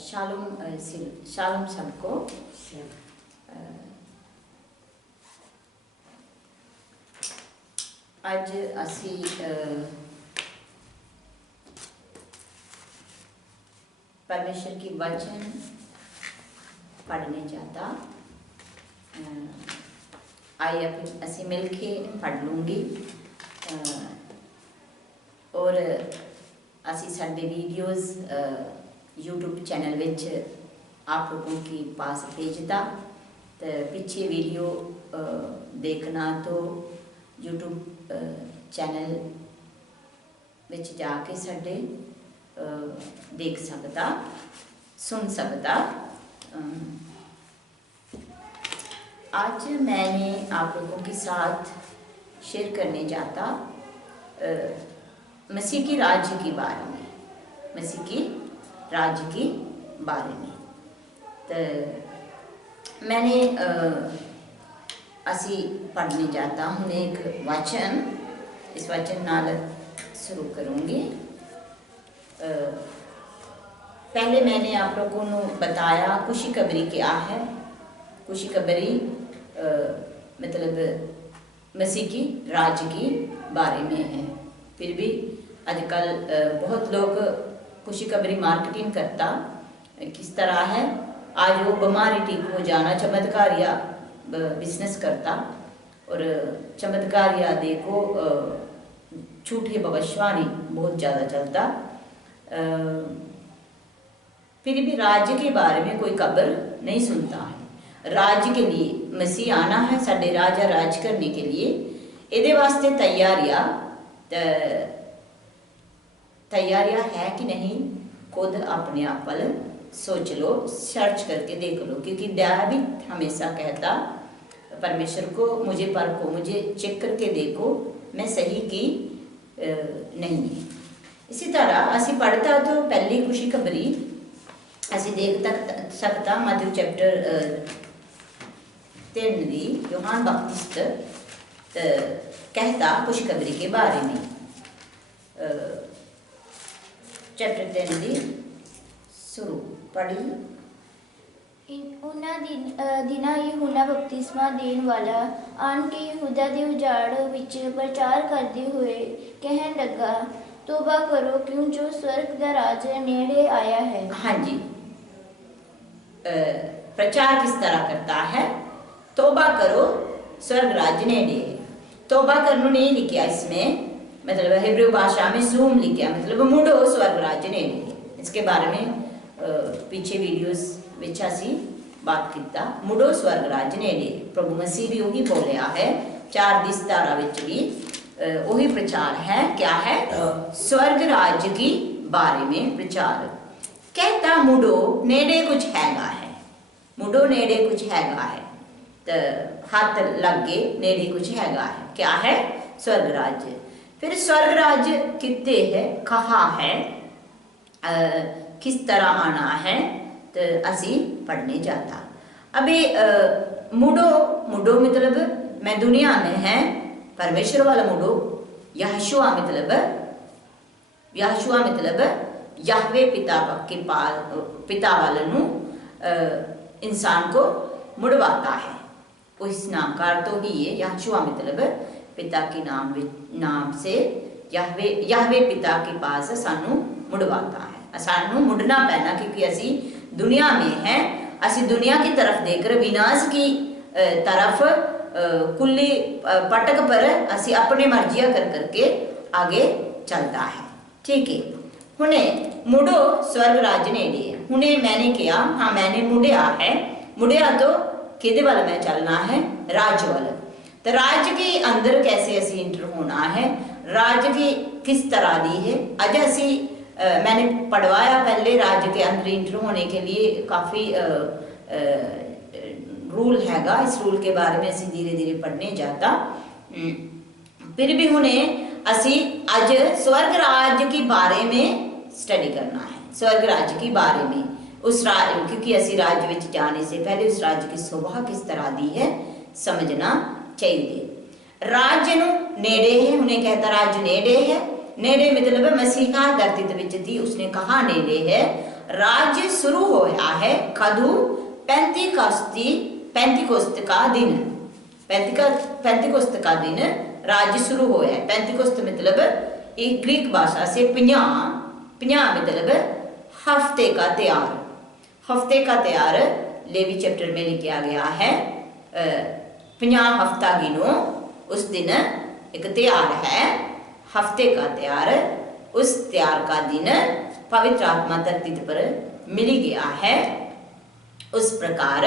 Shalom सबको। अज असी परमेश्वर की वचन पढ़ने जाता। आइए असी मिल के पढ़ लूँगी और असी साढ़े वीडियोज़ यूट्यूब चैनल विच आप लोगों के पास भेजता। तो पीछे वीडियो देखना तो यूट्यूब चैनल विच जाके साढ़े देख सकता, सुन सकता। आज मैंने आप लोगों के साथ शेयर करने जाता मसीह की राज्य के बारे में, मसीह की राज्य के बारे में। तो मैंने असी पढ़ने जाता हूँ एक वचन, इस वचन नाल शुरू करूँगी। पहले मैंने आप लोगों को बताया खुशखबरी क्या है। खुशखबरी मतलब मसीह की राज्य के बारे में है। फिर भी आजकल बहुत लोग खुशखबरी मार्केटिंग करता किस तरह है। आज वो बीमारी ठीक हो जाना चमत्कार या बिजनेस करता और चमत्कार या देखो झूठी भविष्यवाणी बहुत ज़्यादा चलता। फिर भी राज्य के बारे में कोई खबर नहीं सुनता है। राज्य के लिए मसीह आना है, साढ़े राजा राज करने के लिए ये वास्ते तैयारियां है कि नहीं, खुद अपने आप पर सोच लो, सर्च करके देख लो। क्योंकि दाऊद हमेशा कहता परमेश्वर को मुझे परखो, मुझे चेक करके देखो मैं सही की नहीं है। इसी तरह असी पढ़ता तो पहली खुशखबरी असी देख सकता मत्ती चैप्टर 3 दी यूहन्ना बपतिस्त कहता खुशखबरी के बारे में। चैप्टर 3 दी शुरू पढ़ी। उन्हां दिनां यूहन्ना बपतिस्मा देण वाला आन के यहूदा दे उजाड़ विच प्रचार करदे हुए कहन लगा, तौबा करो क्यों जो स्वर्ग दा राज नेड़े आया है। हाँ जी, प्रचार किस तरह करता है? तौबा करो स्वर्ग राज नेड़े है। तौबा करनो नहीं लिखा इसमें, मतलब हिब्रू भाषा में सूम लिखा, मतलब मुड़ो स्वर्ग राज नेड़े। इसके बारे में पीछे वीडियोस विच असी बात किया। मुड़ो स्वर्ग राज नेड़े, प्रभु मसीह भी वही बोलिया है। 4 दिस धारा विच भी वही प्रचार है। क्या है? स्वर्ग राज की बारे में प्रचार। कहता मुड़ो नेड़े कुछ हैगा है, मुड़ो नेड़े कुछ हैगा है, तो हाथ लगे नेड़े कुछ हैगा है। क्या है? स्वर्ग राज्य। फिर स्वर्ग राज्य कितने है, कहाँ है, किस तरह आना है, तो असी पढ़ने जाता। अभी मुड़ो मुड़ो मतलब मैं दुनिया में है, परमेश्वर वाला मुड़ो। यहोशुआ मतलब याहवे पिता वालों इंसान को मुड़वाता है। उस नाम का अर्थ तो ही है यहोशुआ मतलब पिता के नाम से याहवे पिता के पास सानू मुड़वाता है। सानू मुड़ना पैना क्योंकि असी दुनिया में है। असी दुनिया की तरफ देखकर विनाश की तरफ कुल्ली पटक पर असी अपने मर्जियां कर करके आगे चलता है। ठीक है, हुने मुड़ो स्वर्ग राज नेड़े है। हुने मैंने किया, हाँ मैंने मुड़िया है। मुड़िया तो किदे वाल मैं चलना है? राज्य वाल। तो राज्य के अंदर कैसे असी इंटर होना है, राज्य की किस तरह दी है। अज असी मैंने पढ़वाया पहले राज्य के अंदर इंटर होने के लिए काफ़ी रूल हैगा। इस रूल के बारे में असी धीरे धीरे पढ़ने जाता। फिर भी हुने असी अज स्वर्ग राज्य के बारे में स्टडी करना है। स्वर्ग राज्य के बारे में उस राज्य, क्योंकि असी राज्य में जाने से पहले उस राज्य की शोभा किस तरह दी है समझना चाहिए। राज्य नेड़े है, उन्हें कहता राज्य नेड़े है। नेड़े मतलब मसीहा धरती विच थी, उसने कहा नेड़े है। राज शुरू होया है कदू पैंतीकोस्त का दिन। पैंतीकोस्त का दिन राज शुरू होया है। पैंतीकोस्त मतलब एक ग्रीक भाषा से 50 मतलब हफ्ते का त्योहार। हफ्ते का त्योहार लेवी चैप्टर में लिखा गया है। 50 हफ्ता गिनो, उस दिन एक त्योहार है, हफ्ते का त्योहार। उस त्योहार का दिन पवित्र आत्मा धरती पर मिल गया है। उस प्रकार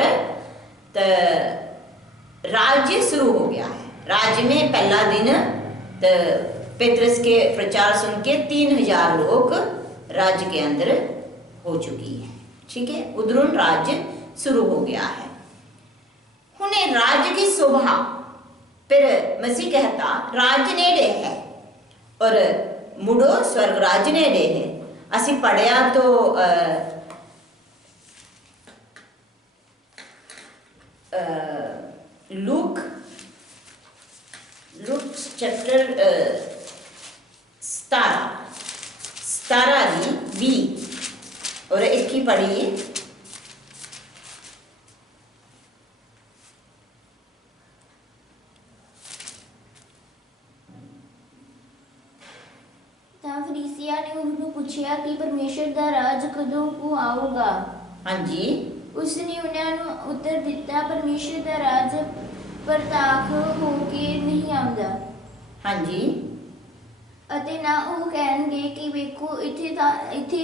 राज्य शुरू हो गया है। राज्य में पहला दिन पेतरस के प्रचार सुन के 3000 लोग राज्य के अंदर हो चुकी है। ठीक है, उधरों राज्य शुरू हो गया है। हुने राज्य की शोभा, फिर मसीह कहता राज्य नेड़े है और मुड़ो स्वर्ग राज्य नेड़े है। असी पढ़िया तो लूक चैप्टर 17 दी 20 और 21 पढ़िए। फरीसिया ने उन्होंने पूछा कि परमेश्वर दा राज कदों को आऊगा। हाँ जी। उसने उन्हें उत्तर दिता, परमेश्वर दा राज प्रताख होके नहीं आंदा। हाँ जी। अते ना वो कहणगे कि वेखो इत्थे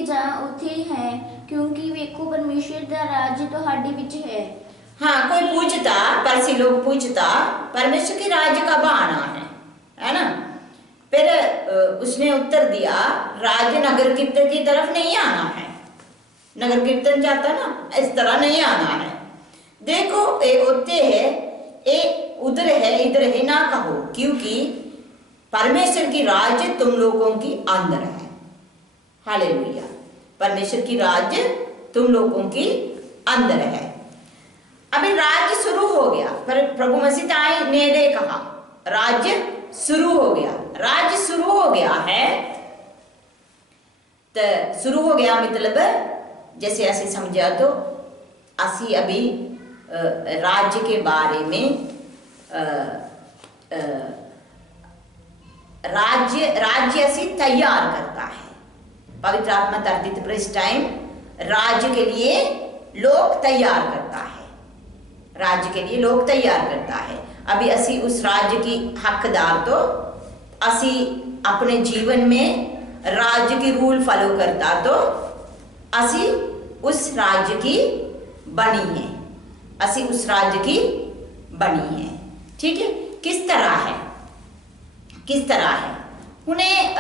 जा उत्थे है, क्योंकि वेखो परमेश्वर दा राज तुहाडे विच है। हाँ, कोई पूछता, परसी लोग पूछता परमेश्वर के राज्य कब आना है ना। फिर उसने उत्तर दिया राज्य नगर कीर्तन की तरफ नहीं आना है। नगर कीर्तन जाता ना, इस तरह नहीं आना है। देखो ये होते है, ये उधर है इधर है ना कहो, क्योंकि परमेश्वर की राज्य तुम लोगों की अंदर है। हालेलुया। परमेश्वर की राज्य तुम लोगों की अंदर है। अभी राज्य शुरू हो गया, पर प्रभु मसीह ने कहा राज्य शुरू हो गया। राज्य शुरू हो गया है तो शुरू हो गया मतलब जैसे ऐसे समझा तो असी अभी राज्य के बारे में राज्य असी तैयार करता है। पवित्र आत्मा धरती पर इस टाइम राज्य के लिए लोग तैयार करता है। राज्य के लिए लोग तैयार करता है। अभी असी उस राज्य की हकदार तो असी अपने जीवन में राज्य की रूल फॉलो करता तो असी उस राज्य की बनी है। असी उस राज्य की बनी है। ठीक है, किस तरह है उन्हें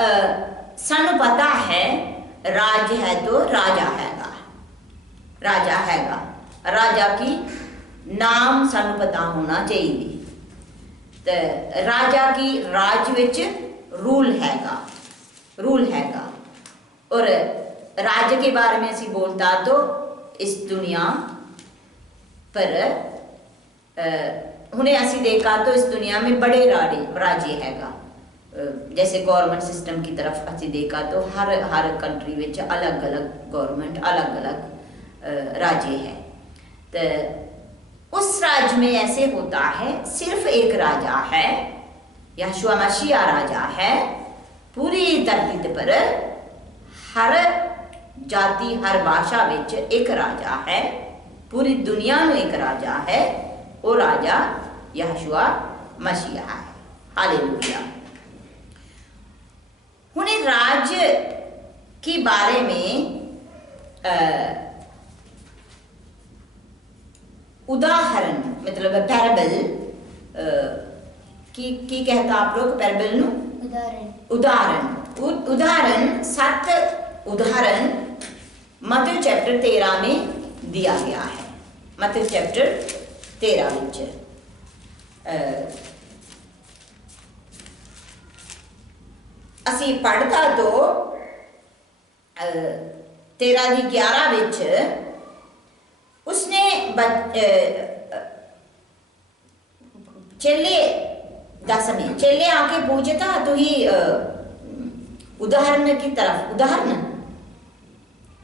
सानू पता है राज्य है तो राजा हैगा। राजा की नाम सानू पता होना चाहिए। तो राजा की राज विच रूल हैगा और राज्य के बारे में असी बोलता तो इस दुनिया पर हुने असी देखा तो इस दुनिया में बड़े राज्य हैगा। जैसे गवर्नमेंट सिस्टम की तरफ असी देखा तो हर कंट्री विच अलग अलग गवर्नमेंट अलग अलग राज्य है। तो उस राज्य में ऐसे होता है सिर्फ एक राजा है, यहोशू मसीह राजा है। पूरी धरती पर हर जाति हर भाषा विच एक राजा है। पूरी दुनिया में एक राजा है, वो राजा यहोशू मसीह है। हालेलुया। हुने राज्य के बारे में उदाहरण मतलब पैराबल की कहता आप लोग पैराबल नु उदाहरण 7 उदाहरण मत्ती चैप्टर 13 में दिया गया है। मत्ती चैप्टर 13 विच असी पढ़ता तो 13:11 विच उसने चेले आके पूछता तो ही उदाहरण की तरफ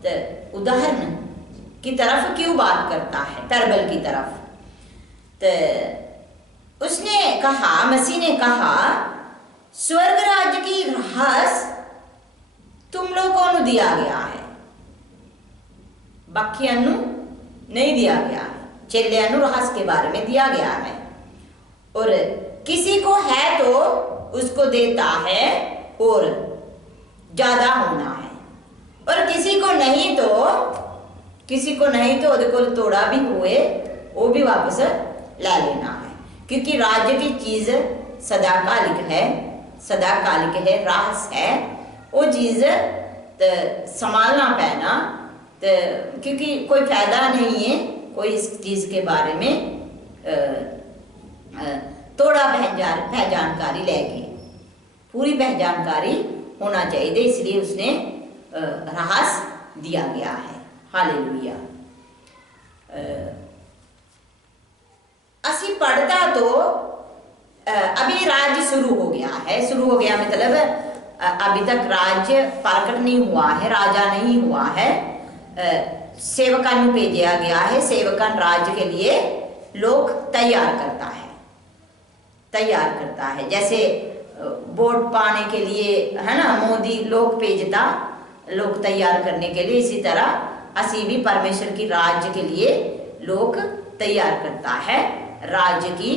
तो उदाहरण की तरफ क्यों बात करता है, पैरबल की तरफ। तो उसने कहा, मसीह ने कहा, स्वर्ग राज्य की रहस्य तुम लोगों को दिया गया है, बाकियां नहीं दिया गया है। चेलियां रहस्य के बारे में दिया गया है, और किसी को है तो उसको देता है और ज्यादा होना है, और किसी को नहीं तो ਉਹਦੇ ਕੋਲ थोड़ा भी हुए वो भी वापस ले लेना है, क्योंकि राज्य की चीज सदाकालिक है, रहस्य है। वो चीज संभालना पैना, तो क्योंकि कोई फायदा नहीं है कोई इस चीज के बारे में थोड़ा जानकारी लेके, पूरी जानकारी होना चाहिए, इसलिए उसने रहस्य दिया गया है। हालेलुया। असी पढ़ता तो अभी राज्य शुरू हो गया मतलब अभी तक राज्य प्रकट नहीं हुआ है, राजा नहीं हुआ है, सेवकां को भेजा गया है। सेवकां राज्य के लिए लोग तैयार करता है, जैसे वोट पाने के लिए है ना, मोदी लोग भेजता लोग तैयार करने के लिए, इसी तरह असी भी परमेश्वर की राज्य के लिए लोग तैयार करता है, राज्य की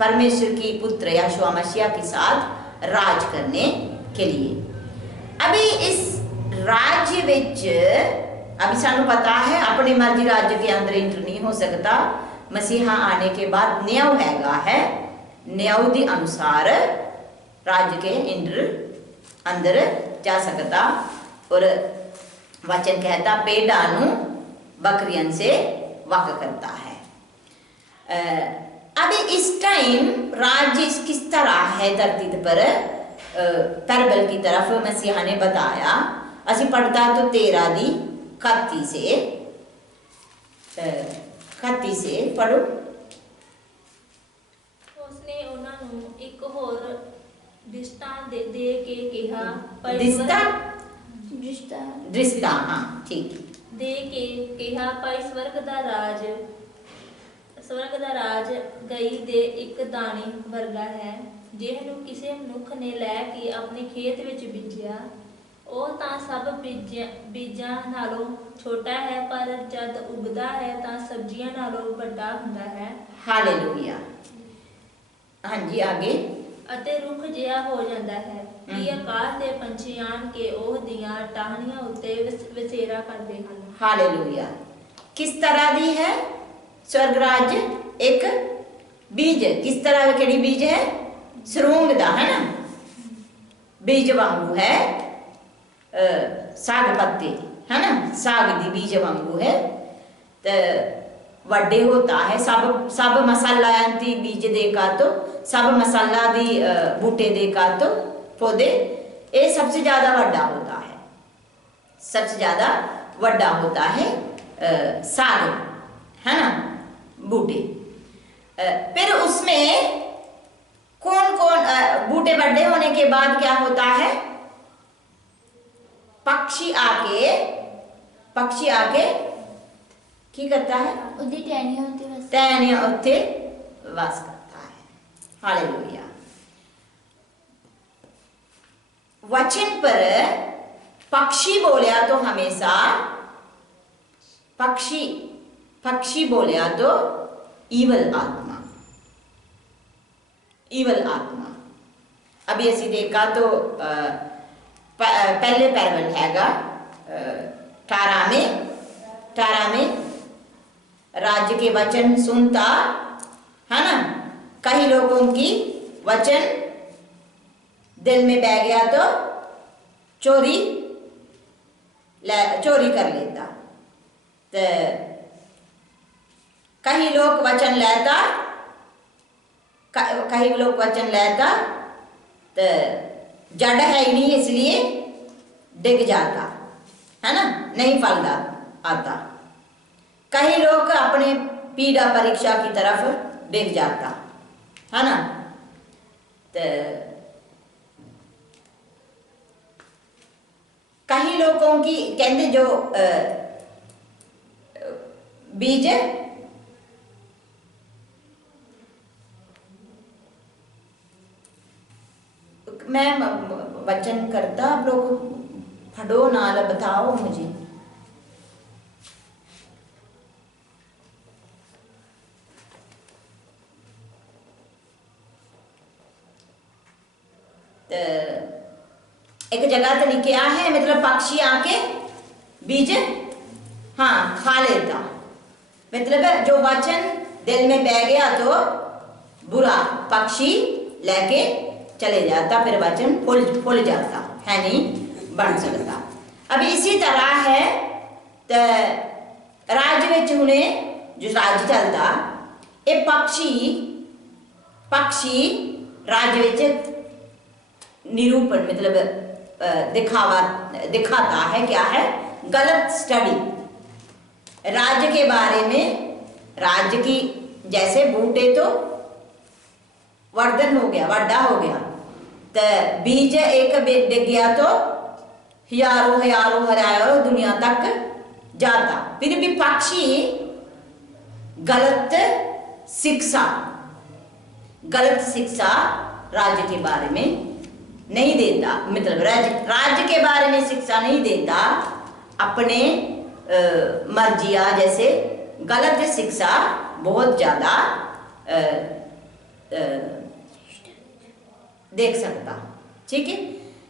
परमेश्वर की पुत्र यहोशू मसीह के साथ राज करने के लिए। अभी इस राज्य विच अभी सानू पता है अपनी मर्जी राज्य के अंदर इंटर नहीं हो सकता, मसीहा आने के बाद न्याय हैगा है, न्याय के अनुसार राज्य के अंदर जा सकता। और वचन कहता पेड़ा नू बकरियन से वक करता है। अभी इस टाइम राज्य किस तरह है धरती पर, पैरबल की तरफ मसीहा ने बताया। असी पढ़ता तो 13 दी 31 से पढ़ो। उसने उन्हां नूं एक होर दृष्टांत दे के कहा, दृष्टा हाँ ठीक दे के कहा, भाई स्वर्ग दा राज गई दे एक दाने वर्गा है, जिहनूं किसी मनुख ने लै के अपने खेत विच बीजिया। ਉਹ ਤਾਂ ਸਭ ਬੀਜਾਂ ਨਾਲੋਂ ਛੋਟਾ ਹੈ, ਪਰ ਜਦ ਉਗਦਾ ਹੈ ਤਾਂ ਸਬਜ਼ੀਆਂ ਨਾਲੋਂ ਵੱਡਾ ਹੁੰਦਾ ਹੈ। ਹਾਲੇਲੂਇਆ। ਹਾਂਜੀ ਆਗੇ। ਅਤੇ ਰੁੱਖ ਜਿਹਾ ਹੋ ਜਾਂਦਾ ਹੈ ਕਿ ਆਕਾਸ਼ ਦੇ ਪੰਛੀ ਆਣ ਕੇ ਉਹ ਦੀਆਂ ਟਾਹਣੀਆਂ ਉੱਤੇ ਵਸੇਰਾ ਕਰਦੇ ਹਨ। हालेलुया। किस तरह दी है स्वर्ग राज्य? एक बीज, किस तरह केड़ी बीज है? सरूंग दा है ना, बीज वांगू है, साग पत्ते है ना, साग दी बीज वांगू है, तो वड्डे होता है। सब मसाला दी बीज देगा तो सब मसाला दी बूटे देगा तो पौधे, ये सबसे ज्यादा वड्डा होता है, सबसे ज्यादा वड्डा होता है साग है ना, बूटे। फिर उसमें कौन बूटे बड़े होने के बाद क्या होता है? पक्षी आके की करता है? टहनियां उत्ते वास करता है। हालेलुया। वचन पर पक्षी बोलिया तो हमेशा पक्षी बोलिया तो ईवल आत्मा। अभी असी देखा तो पहले पैरबल हैगा 18 में राज्य के वचन सुनता है ना, कई लोगों की वचन दिल में बह गया तो चोरी कर लेता, तो कई लोग वचन लेता तो जड़ है ही नहीं, इसलिए डिग जाता है ना, नहीं फलता आता। कई लोग अपने पीड़ा परीक्षा की तरफ डिग जाता है ना, तो कई लोगों की कहते जो बीज मैं वचन करता, आप लोग फटो नाल बताओ मुझे। एक जगह तो लिखा है, मतलब पक्षी आके बीज हाँ खा लेता, मतलब जो वचन दिल में बह गया तो बुरा पक्षी लेके चले जाता, फिर वचन फुल जाता है, नहीं बन सकता। अब इसी तरह है तो राज्य विच हुणे जो राज्य चलता, ये पक्षी राज्य विच निरूपण मतलब दिखाता है, क्या है, गलत स्टडी राज्य के बारे में। राज्य की जैसे बूटे तो वर्धन हो गया, वड्डा हो गया, तो बीज एक डिग गया तो हजारों दुनिया तक जाता। फिर भी पक्षी गलत शिक्षा राज्य के बारे में नहीं देता, मतलब राज्य के बारे में शिक्षा नहीं देता, अपने मर्जिया जैसे गलत शिक्षा बहुत ज़्यादा देख सकता। ठीक है,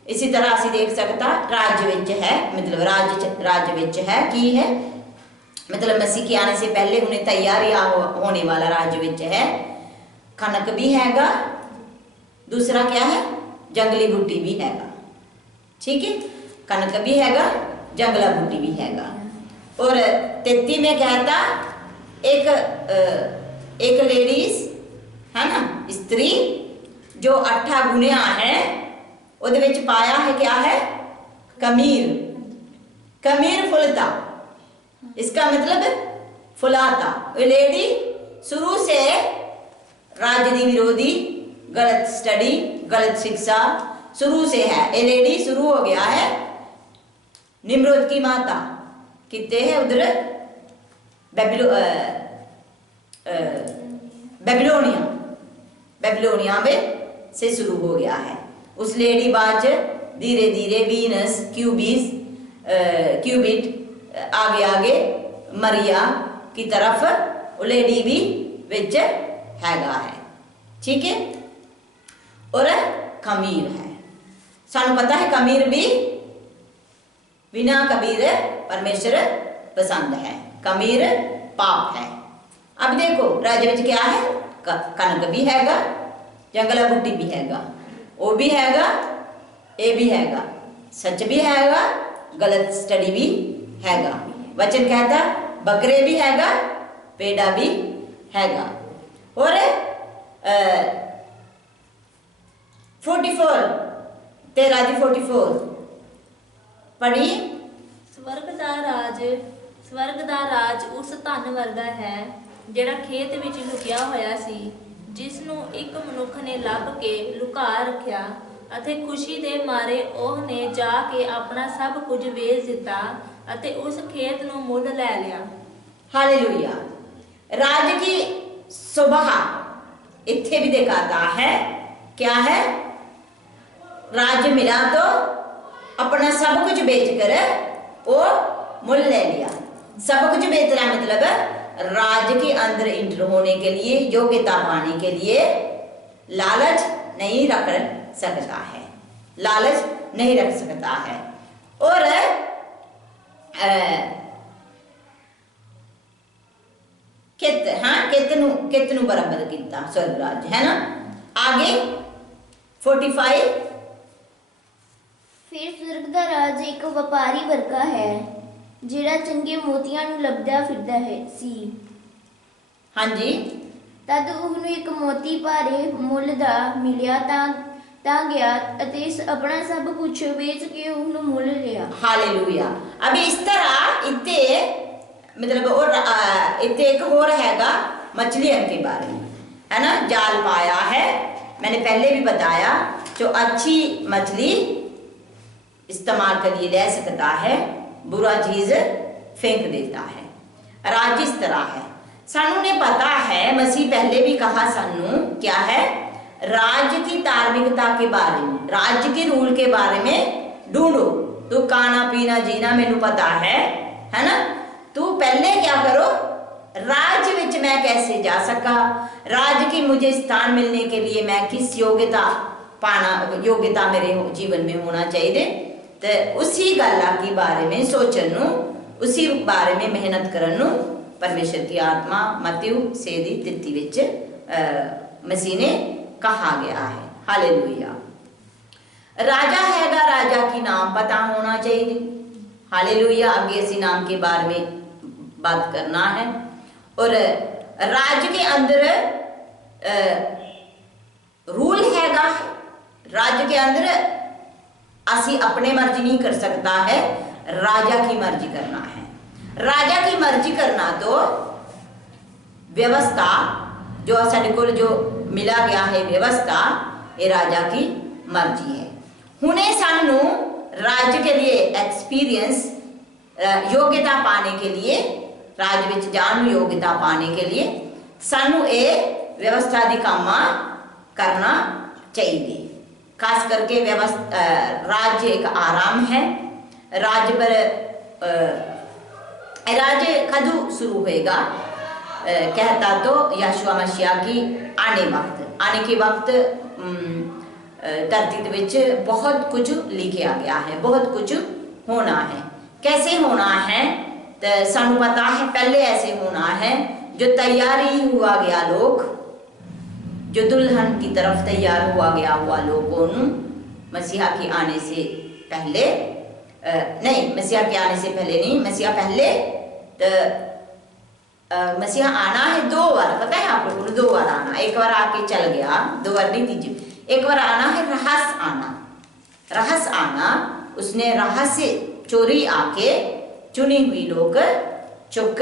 इसी तरह ਅਸੀਂ देख सकता राज्य विच है, मतलब राज्य विच है की है, मतलब मसीह के आने से पहले उन्हें तैयारी होने वाला राज्य विच है। कनक भी हैगा, दूसरा क्या है, जंगली बूटी भी हैगा। ठीक है, कनक भी हैगा, जंगला बूटी भी हैगा। और 33 में कहता एक लेडीज है ना, स्त्री जो आटा गुनिया है, उहदे विच पाया है क्या है, कमीर फुलता, इसका मतलब फुलाता। लेडी शुरू से राज्य की विरोधी, गलत स्टडी, गलत शिक्षा शुरू से है। ये लेडी शुरू हो गया है निम्रोद की माता, कितने है उधर बेबीलोनिया में से शुरू हो गया है। उस लेडी बाद धीरे धीरे वीनस क्यूबिट आगे मरिया की तरफ वो लेडी भी विच हैगा है। ठीक है, और खमीर है, सानू पता है कमीर भी बिना कबीर परमेश्वर पसंद है, कमीर पाप है। अब देखो राज्य में क्या है, कनक भी हैगा, जंगला बूटी भी हैगा, वो भी हैगा, ये भी हैगा, सच भी हैगा, गलत स्टडी भी हैगा। वचन कहता बकरे भी हैगा, पेड़ा भी हैगा। और 44 13 पढ़ी। स्वर्ग ਦਾ ਰਾਜ ਉਸ ਧਨ ਵਰਗਾ ਹੈ ਜਿਹੜਾ ਖੇਤ ਵਿੱਚ ਲੁਕਿਆ ਹੋਇਆ ਸੀ, ਜਿਸ ਨੂੰ ਇੱਕ ਮਨੁੱਖ ਨੇ ਲੱਭ ਕੇ ਲੁਕਾ ਰੱਖਿਆ ਅਤੇ ਖੁਸ਼ੀ ਦੇ ਮਾਰੇ ਉਹ ਨੇ ਜਾ ਕੇ ਆਪਣਾ ਸਭ ਕੁਝ ਵੇਚ ਦਿੱਤਾ ਅਤੇ ਉਸ ਖੇਤ ਨੂੰ ਮੁੱਲ ਲੈ ਲਿਆ। हालेलुया। राज की सुबह इत्थे भी दिखाता है, क्या है, राज मिला तो अपना सब कुछ बेचकर वो मुल ले लिया। सब कुछ बेचना मतलब राज के अंदर इंटर होने के लिए, योग्यता पाने के लिए लालच नहीं रख सकता है, लालच नहीं रख सकता है। और कितनु बराबर किया स्वर्ग राज है ना। आगे 45 फिर स्वर्ग ਦਾ ਰਾਜ ਇੱਕ ਵਪਾਰੀ ਵਰਗਾ ਹੈ ਜਿਹੜਾ ਚੰਗੇ ਮੋਤੀਆਂ ਨੂੰ ਲੱਭਦਾ ਫਿਰਦਾ ਹੈ ਸੀ। ਹਾਂਜੀ। ਤਦ ਉਹਨੂੰ ਇੱਕ ਮੋਤੀ ਭਾਰੇ ਮੁੱਲ ਦਾ ਮਿਲਿਆ ਤਾਂ ਗਿਆ ਅਤੇ ਆਪਣਾ ਸਭ ਕੁਝ ਵੇਚ ਕੇ ਉਹਨੂੰ ਮੁੱਲ ਲਿਆ। हालेलुया। अभी इस तरह इतने मतलब और इतने एक और हैगा मछलियों के बारे में, है ना। जाल पाया है, मैंने पहले भी बताया, जो अच्छी मछली इस्तेमाल के लिए ले सकता है, बुरा चीज फेंक देता है। राज इस तरह है, सानू ने पता है, मसीह पहले भी कहा सानू क्या है, राज्य की धार्मिकता के बारे में, राज्य के रूल के बारे में ढूंढो। तू खाना पीना जीना मैनू पता है ना, तू पहले क्या करो, राज्य विच मैं कैसे जा सका, राज्य की मुझे स्थान मिलने के लिए मैं किस योग्यता मेरे जीवन में होना चाहिए, तो उसी गल्ला के बारे में सोचन, उसी बारे में मेहनत करन परमेश्वर की आत्मा मत्ती 6:33 विच मसीह ने कहा गया है। हालेलुया। राजा हैगा, राजा की नाम पता होना चाहिए। हालेलुया। आगे इसी नाम के बारे में बात करना है। और राज्य के अंदर रूल हैगा, राज्य के अंदर असी अपने मर्जी नहीं कर सकता है, राजा की मर्जी करना है। राजा की मर्जी करना तो व्यवस्था जो साडे कोल जो मिला गया है व्यवस्था, ये राजा की मर्जी है। हुणे सानू राज्य के लिए एक्सपीरियंस, योग्यता पाने के लिए, राज्य विच जान योग्यता पाने के लिए सानू ये व्यवस्था दी कामा करना चाहिए। खास करके व्यवस्था, राज्य एक आराम है। राज्य पर राज्य कदू शुरू होएगा, कहता तो यीशु मसीह की आने के वक्त धरती विच बहुत कुछ लिखा गया है, बहुत कुछ होना है। कैसे होना है तो सानू पता है, पहले ऐसे होना है जो तैयारी हुआ गया लोग, जो दुल्हन की तरफ तैयार हुआ लोगों मसीहा के आने से पहले नहीं, मसीहा के आने से पहले नहीं, मसीहा पहले तो मसीहा आना है 2 बार, पता है आप लोगों को 2 बार आना, एक बार आके चल गया, 2 बार नहीं दीजिए, एक बार आना है रहस्य आना। उसने रहस्य चोरी आके चुनी हुई लोग चुक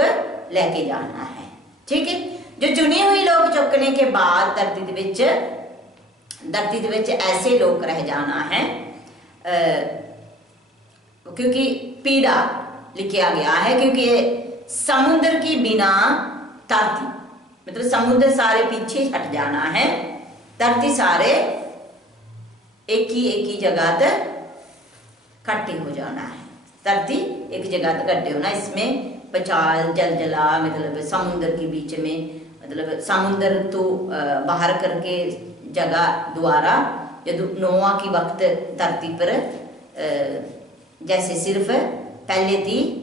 लेके जाना है, ठीक है। जो चुनी हुई लोग चुकने के बाद धरती विच ऐसे लोग रह जाना है, क्योंकि पीड़ा लिखा गया है, क्योंकि समुद्र की बिना धरती, मतलब समुद्र सारे पीछे हट जाना है, धरती सारे एक ही जगह तक इकट्ठे हो जाना है, धरती एक जगह तक इकट्ठे होना। इसमें पचाल जलजला, मतलब समुद्र के बीच में, मतलब समुद्र तो बाहर करके जगह द्वारा, जब नोआ की वक्त धरती पर जैसे सिर्फ पहले थी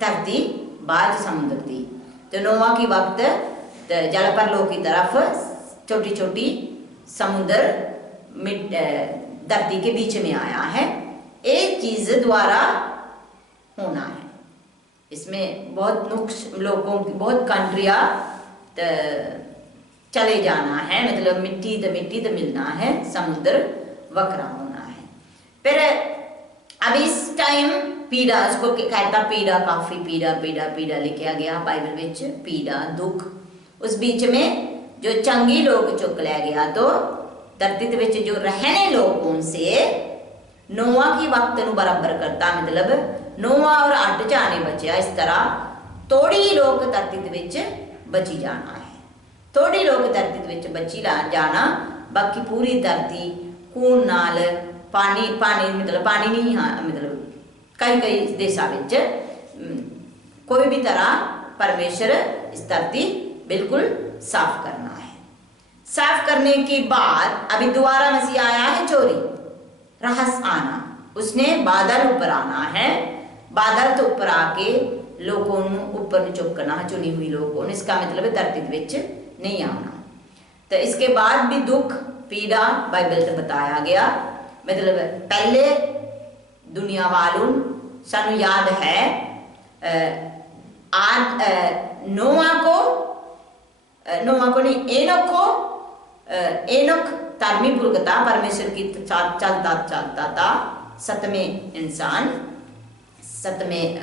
धरती, बाद समुद्र थी, तो नोआ की वक्त जल परलों की तरफ छोटी छोटी समुद्र धरती के बीच में आया है। एक चीज द्वारा होना है, इसमें बहुत नुक्स लोगों की, बहुत कंट्रियां चले जाना है, मतलब मिट्टी तो मिलना है, समुद्र वक्रा होना है। फिर अब इस टाइम पीड़ा, उसको कहता पीड़ा, काफी पीड़ा लिखा गया बाइबल विच, पीड़ा दुख। उस बीच में जो चंगी लोग चुक ले गया, तो धरती विच जो रहने लोग उनसे नोआ की वक्त नू बराबर करता, मतलब नोआ और 8 जाने बचे। इस तरह थोड़ी लोग धरती विच बची जाना है, थोड़ी लोग धरती विच बची जाना, बाकी पूरी धरती खून नाल पानी मतलब पानी नहीं, हाँ मतलब कई देशों विच कोई भी तरह परमेश्वर इस धरती बिल्कुल साफ करना है। साफ करने के बाद अभी दोबारा मसीह आया है, चोरी रहस्य आना, उसने बादल ऊपर आना है, बादल तो ऊपर आके लोगों ऊपर चुकना, चुनी हुई लोगों, इसका मतलब धरती विच नहीं आना। तो इसके बाद भी दुख पीड़ा बाइबल से बताया गया, मतलब पहले दुनिया वालों, सानू याद है नोआ को नहीं, एनोक धर्मी भुगता परमेश्वर की साथ चलता था, 7वें इंसान, 7वें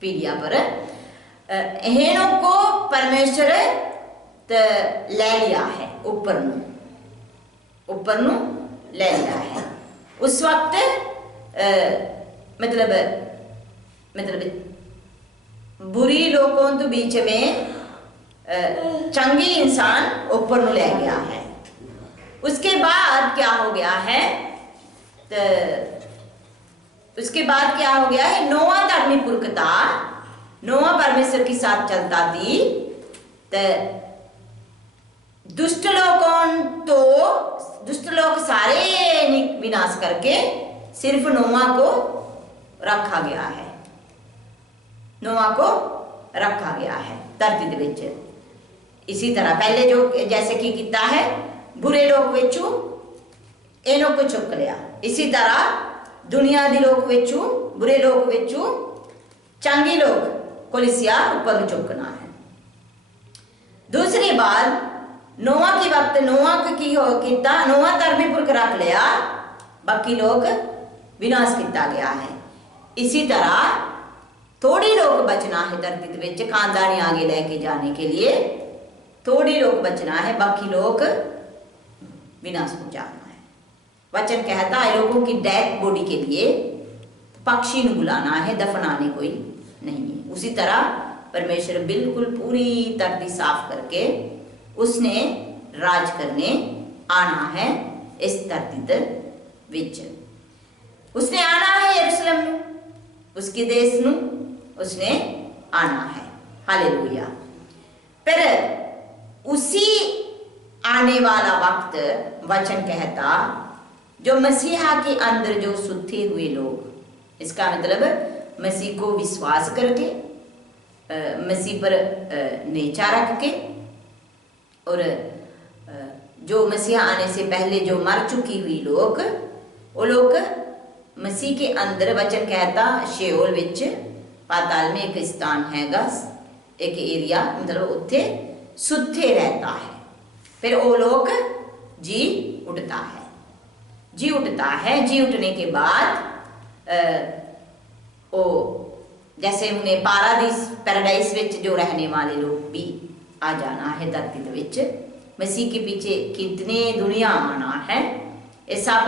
पीढ़िया पर। एनोक को परमेश्वर ले लिया है, ऊपर नू ले लिया है, उस वक्त मतलब बुरी लोगों तो बीच में चंगी इंसान ऊपर ले गया है। उसके बाद क्या हो गया है, तो उसके बाद क्या हो गया है, नोआ धर्मी पुरख था, नोआ परमेश्वर के साथ चलता थी। तो दुष्ट लोग सारे विनाश करके सिर्फ नोआ को रखा गया है, नोआ को रखा गया है धरती दे विच। इसी तरह पहले जो जैसे कि किया है, बुरे लोग विचू इन्हों को चुक लिया, इसी तरह दुनिया के लोग विचू, बुरे लोग विचू चंगे लोग कोलिसिया ऊपर चुकना है। दूसरी बात, नोआ के वक्त नोआ की हो किया, नोआ धर्मी पुरख रख लिया, बाकी लोग विनाश किया गया है। इसी तरह थोड़ी लोग बचना है धरती विच, खानदानी आगे लेके जाने के लिए थोड़ी लोग बचना है, बाकी लोग विनाश हो जाना है। वचन कहता है लोगों की डेथ बॉडी के लिए पक्षी ने बुलाना है, दफनाने कोई नहीं है। उसी तरह परमेश्वर बिल्कुल पूरी धरती साफ करके उसने राज करने आना है इस धरती विच। उसने आना है यरूशलेम में, उसके देश में उसने आना है। हालेलुया। फिर उसी आने वाला वक्त वचन कहता, जो मसीहा के अंदर जो सुते हुए लोग, इसका मतलब मसीह को विश्वास करके, मसीह पर नेचा रख के, और जो मसीहा आने से पहले जो मर चुकी हुई लोग, वो लोग मसीह के अंदर, वचन कहता शेओल विच पाताल में एक स्थान हैगा, एक एरिया, मतलब उत्थे सुते रहता है। फिर वो लोग जी उठता है, जी उठता है। जी उठने के बाद वो जैसे उन्हें पैराडाइस विच जो रहने वाले लोग भी आ जाना है धरती विच। मसीह के पीछे कितने दुनिया आना है, ये सब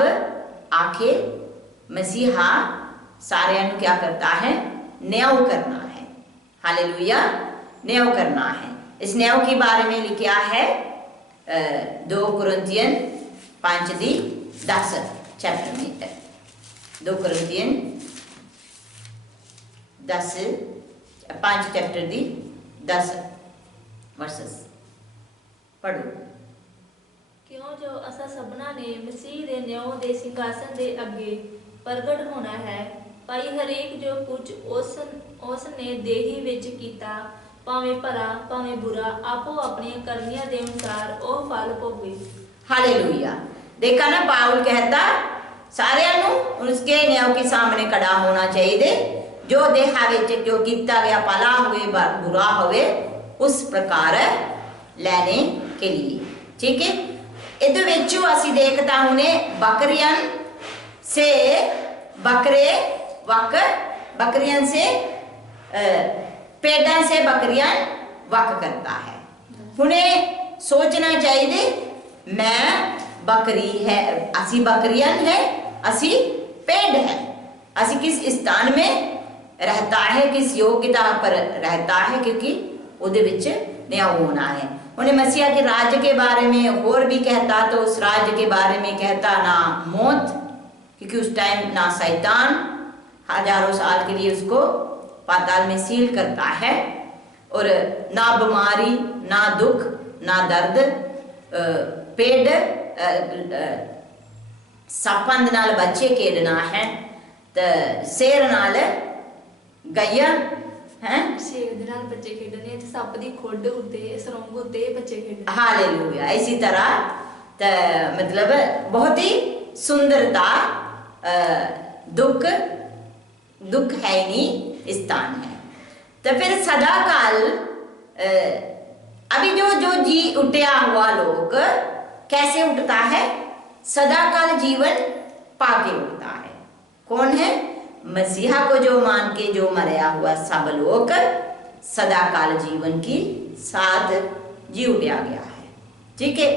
आके मसीहा सारे क्या करता है, न्याय करना है। हालेलुया, न्याय करना है। इस न्याय के बारे में लिखा है 2 कुरिन्थियन 5:10 चैप्टर में, 2 कुरिन्थियन 5 चैप्टर 10 वर्सेस पढ़ो। क्यों जो असा सबना ने मसीह दे न्याय दे सिंहासन दे अगे प्रगट होना है, भाई हरेक जो कुछ उस ने देही विच कीता, भावें भला भावें बुरा, आपो अपनी करमियां दे अनुसार ओ फल भोगे। हालेलुया। देखा ना, पाउल कहता सारे उसके न्याय के सामने खड़ा होना चाहिए, जो देहा विच जो कीता गया भला हुए बुरा हुए उस प्रकार लेने के लिए। ठीक है, इधर विचू असी देखता हूने बकरियन से बकरियन से पेड़ां से बकरियन वक करता है। उन्हें सोचना चाहिए मैं बकरी है, असी बकरियन है, असी पेड़ है, असी किस स्थान में रहता है, किस योग्यता पर रहता है, क्योंकि उहदे विच न्याय होना है। उन्हें मसीहा के राज्य के बारे में और भी कहता, तो उस राज्य के बारे में कहता ना मौत, क्योंकि उस टाइम ना शैतान हजारों साल के लिए उसको पाताल में सील करता है, और ना बीमारी, ना दुख, ना दर्द, पेड़ सपंद नाल बच्चे खेलना है, तो शेर नाल गैया हैं, शेर दे नाल बच्चे खेडने, ते सप दी खुड उत्ते सरंग उत्ते बच्चे खेडने। हालेलुया। इसी तरह तो मतलब बहुत ही सुंदरता, दुख है नहीं स्थान है। तो फिर सदा काल अभी जो जी उठया हुआ लोग कैसे उठता है, सदा काल जीवन पाके उठता है। कौन है? मसीहा को जो मान के जो मरया हुआ सब लोग सदा काल जीवन की साथ जी उठया गया है। ठीक है,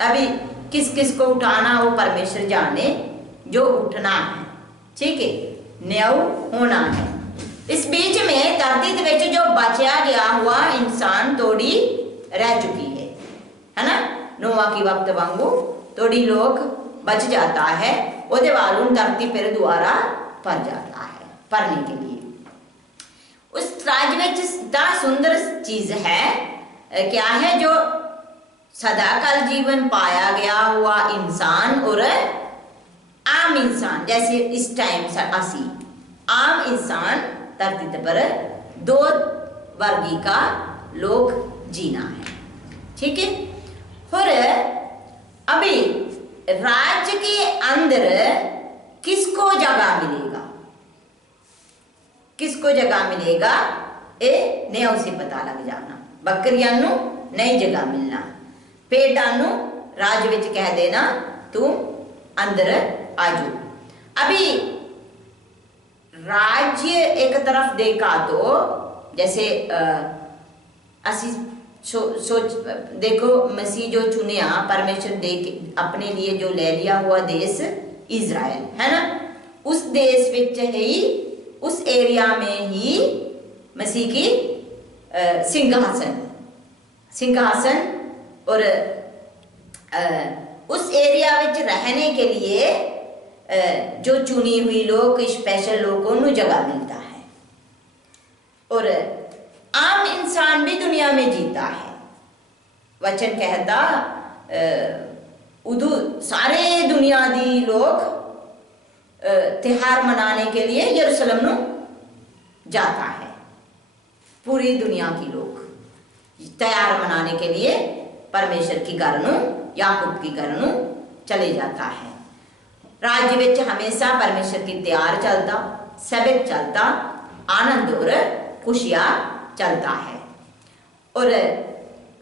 अभी किस किस को उठाना वो परमेश्वर जाने, जो उठना है, ठीक है, न्याय होना है। इस बीच में धरती के विच जो बचा गया हुआ इंसान थोड़ी रह चुकी है ना। नोआ की वक्त वांगू थोड़ी लोग बच जाता है, ਉਹਦੇ वालू धरती फिर दोबारा भर जाता है, भरने के लिए। उस राज्य में इतना सुंदर चीज है, क्या है, जो सदाकाल जीवन पाया गया हुआ इंसान और आम इंसान, जैसे इस टाइम असी आम इंसान धरती पर दो वर्गी का लोग जीना है, ठीक है। और अभी राज्य के अंदर किसको जगह मिलेगा, किसको जगह मिलेगा, ये न्याय से पता लग जाना। बकरियां नू नहीं जगह मिलना, भेड़ां नू राज विच कह देना तू अंदर आजो। अभी राज्य एक तरफ देखा तो जैसे असी सोच देखो, मसीह जो चुनिया परमेश्वर दे के अपने लिए जो ले लिया हुआ देश इज़राइल है ना, उस देश विच ही, उस एरिया में ही मसीह की सिंहासन और उस एरिया विच रहने के लिए जो चुनी हुई लोग, स्पेशल लोगों को जगह मिलता है। और आम इंसान भी दुनिया में जीता है। वचन कहता उदू सारे दुनिया दी लोग त्योहार मनाने के लिए यरूशलेम नू जाता है। पूरी दुनिया की लोग त्योहार मनाने के लिए परमेश्वर की घर नू, याकूब की घर नू चले जाता है। राज्य विच हमेशा परमेश्वर की त्योहार चलता, सबक चलता, आनंद और खुशियां चलता है। और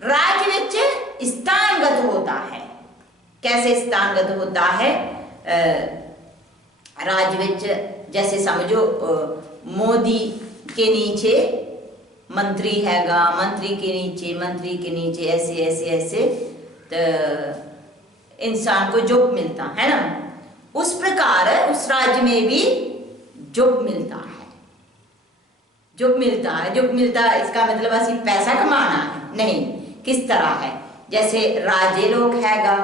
राज्य विच स्थानगत होता है। कैसे स्थानगत होता है? राज्य विच जैसे समझो मोदी के नीचे मंत्री हैगा, मंत्री के नीचे ऐसे ऐसे ऐसे तो इंसान को जॉब मिलता है ना, उस प्रकार उस राज्य में भी जॉब मिलता है। जॉब मिलता है इसका मतलब असि पैसा कमाना है नहीं, किस तरह है, जैसे राजे लोग हैगा,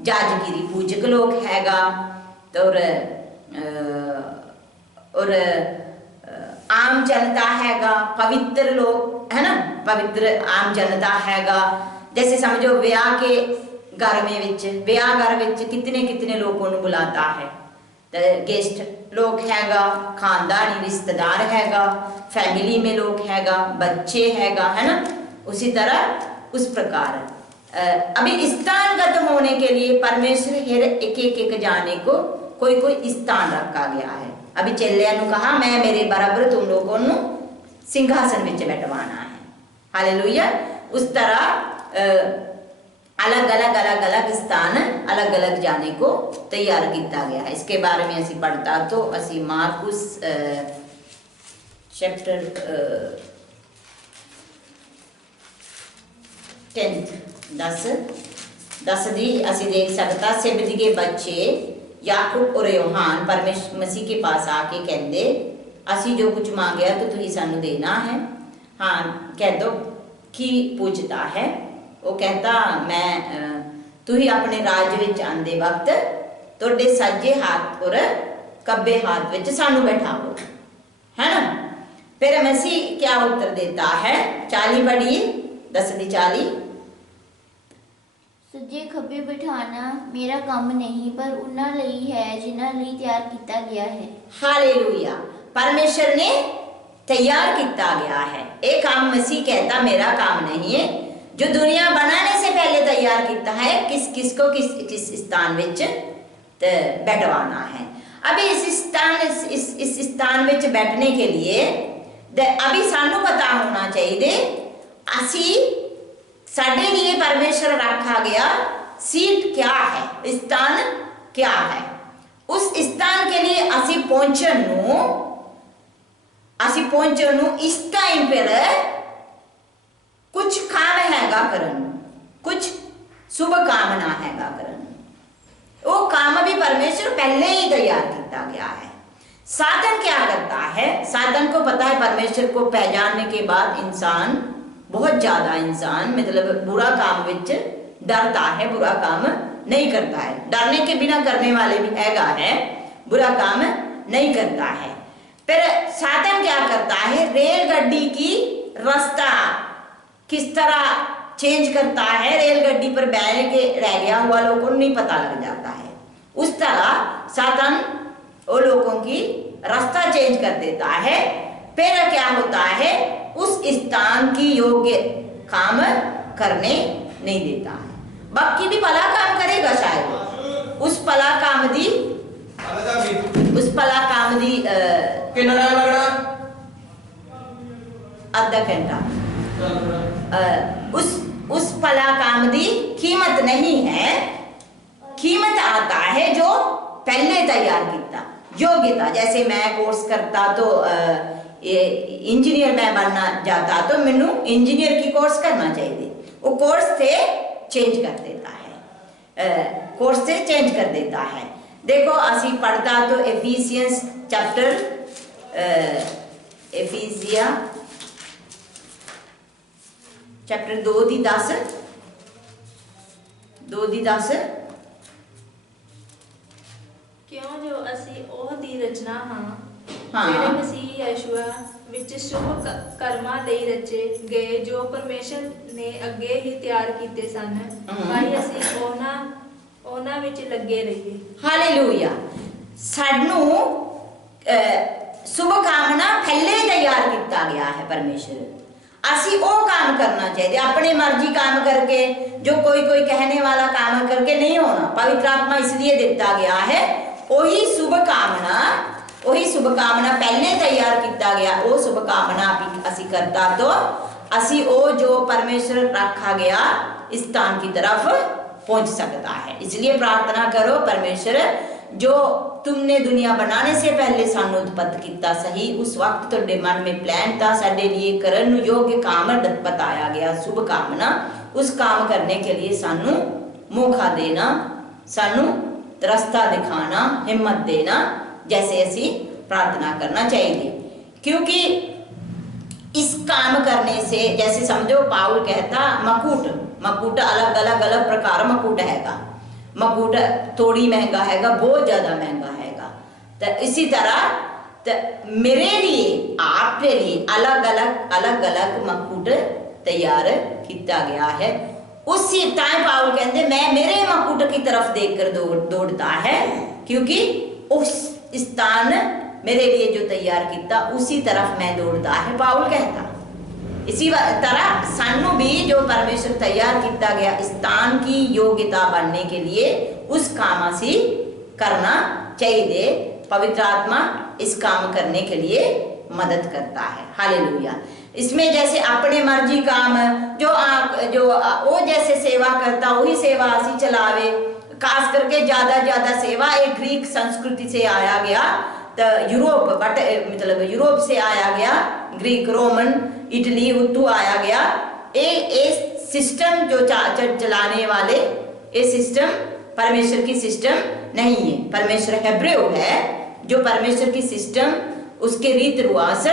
जाजगिरी पूजक लोग हैगा, तो और आम जनता हैगा, पवित्र लोग है ना, पवित्र आम जनता हैगा। जैसे समझो ब्याह के घर में ब्याह घर विच कितने कितने लोगों को बुलाता है, गेस्ट लोग हैगा, खानदानी रिश्तेदार हैगा, फैमिली में लोग हैगा, बच्चे हैगा, है ना। उसी तरह उस प्रकार अभी स्थानगत होने के लिए परमेश्वर हर एक जाने को कोई कोई स्थान रखा गया है। अभी चेलिया ने कहा मैं मेरे बराबर तुम लोगों को सिंहासन में बैठवाना है, हालेलुया। उस तरह अलग अलग स्थान अलग अलग जाने को तैयार किया गया है। इसके बारे में असी पढ़ता तो असी मार्कुस चैप्टर 10 दी असी देख सकता। सिबदी के बच्चे याकूब और यूहान परमेश्वर मसीह के पास आके कहते असी जो कुछ मांगया तो तुही सानू देना है। हाँ कह दो की पूछता है, वो कहता मैं तुही अपने राज विच आंदे वक्त तोड़े सज्जे हाथ और कब्बे हाथ विच सानू बैठाओ, है ना। फिर मसीह क्या उत्तर देता है? 40 पढ़िए, 10 दी 40। सज्जे खब्बे बिठाना मेरा काम नहीं, पर उन्हां लई है जिन्हां लई तैयार किया गया है। हालेलुया, परमेश्वर ने तैयार किया गया है। एक काम मसीह कहता मेरा काम नहीं है, जो दुनिया बनाने से पहले तैयार किया है किस स्थान विच बैठवाना है। अभी इस स्थान विच बैठने के लिए अभी सानू पता होना चाहिए असी साडे लिए परमेश्वर रखा गया सीट क्या है, स्थान क्या है। उस स्थान के लिए असी पहुंचन इस टाइम पर कुछ काम हैगा करन, कुछ शुभ कामना हैगा करन। वो काम भी परमेश्वर पहले ही तैयार किया गया है। साधन क्या करता है? साधन को पता है परमेश्वर को पहचानने के बाद इंसान बहुत ज्यादा इंसान मतलब बुरा काम विच डरता है, बुरा काम नहीं करता है। डरने के बिना करने वाले भी हैगा है, बुरा काम नहीं करता है। फिर साधन क्या करता है? रेलगाड़ी की रास्ता किस तरह चेंज करता है, रेलगाड़ी पर बैठ के रह गया हुआ लोगों को नहीं पता लग जाता है, उस तरह साधन वो लोगों की रास्ता चेंज कर देता है। फिर क्या होता है? उस स्थान की योग्य काम करने नहीं देता है। बाकी भी भला काम करेगा शायद, उस भला काम दी आधा घंटा उस भला काम दी कीमत नहीं है। कीमत आता है जो पहले तैयार किया योग्यता। जैसे मैं कोर्स करता तो इंजीनियर मैं बनना चाहता तो मैनू इंजीनियर की कोर्स करना चाहिए, वो कोर्स से चेंज कर देता है, कोर्स से चेंज कर देता है। देखो असी पढ़ता तो एफिशिएंस चैप्टर एफिसिया चैप्टर 2 ਦੀ 10 क्यों जो असी ओह दी रचना हाँ हाँ। ਜਿਹੜੇ ਮਸੀਹ ਯਸ਼ੂਆ ਵਿੱਚ ਸ਼ੁਭ ਕਰਮਾਂ ਲਈ ਰਚੇ ਗਏ ਜੋ ਪਰਮੇਸ਼ਰ ਨੇ ਅੱਗੇ ਹੀ ਤਿਆਰ ਕੀਤੇ ਸਨ। ਭਾਈ ਅਸੀਂ ਉਹਨਾਂ ਵਿੱਚ ਲੱਗੇ ਰਹੀਏ। ਹਾਲੇਲੂਇਆ। ਸਾਨੂੰ शुभ कामना पहले तैयार किया गया है परमेश्वर। असी वो काम करना चाहिए, अपने मर्जी काम करके जो कोई कहने वाला काम करके नहीं होना। पवित्र आत्मा इसलिए देता गया है, वही शुभ कामना पहले तैयार किया गया। वो शुभ कामना असी करता तो असी वो जो परमेश्वर रखा गया स्थान की तरफ पहुंच सकता है। इसलिए प्रार्थना करो, परमेश्वर जो तुमने दुनिया बनाने से पहले सानू उत्पत्त किया सही, उस वक्त तुहाडे मन में प्लान था साडे लिए करन योग्य काम बताया गया शुभ कामना, उस काम करने के लिए सानू मौका देना, सानू रास्ता दिखाना, हिम्मत देना, जैसे असी प्रार्थना करना चाहिए। क्योंकि इस काम करने से जैसे समझो पाउल कहता मकुट अलग प्रकार मकुट हैगा, मकुट थोड़ी महंगा हैगा, बहुत ज्यादा महंगा हैगा। तो इसी तरह मेरे लिए आपके लिए अलग अलग मकुट तैयार किया गया है। उसी टाइम पाउल कहते मैं मेरे मकुट की तरफ देखकर दौड़ता है, क्योंकि उस स्थान मेरे लिए जो तैयार किया उसी तरफ मैं दौड़ता है, पाउल कहता। इसी तरह सानू भी जो परमेश्वर तैयार किया गया स्थान की योग्यता बनने के लिए उस काम असी करना चाहिए। पवित्र आत्मा इस काम करने के लिए मदद करता है। हालेलुया। इसमें जैसे अपने मर्जी काम जो वो जैसे सेवा करता वही सेवा असी चलावे। खास करके ज्यादा सेवा एक ग्रीक संस्कृति से आया गया, तो यूरोप से आया गया, ग्रीक रोमन इटली उतू आया गया। ये सिस्टम जो चलाने वाले ये सिस्टम परमेश्वर की सिस्टम नहीं है। परमेश्वर हेब्रेव है, जो परमेश्वर की सिस्टम उसके रीत रिवाज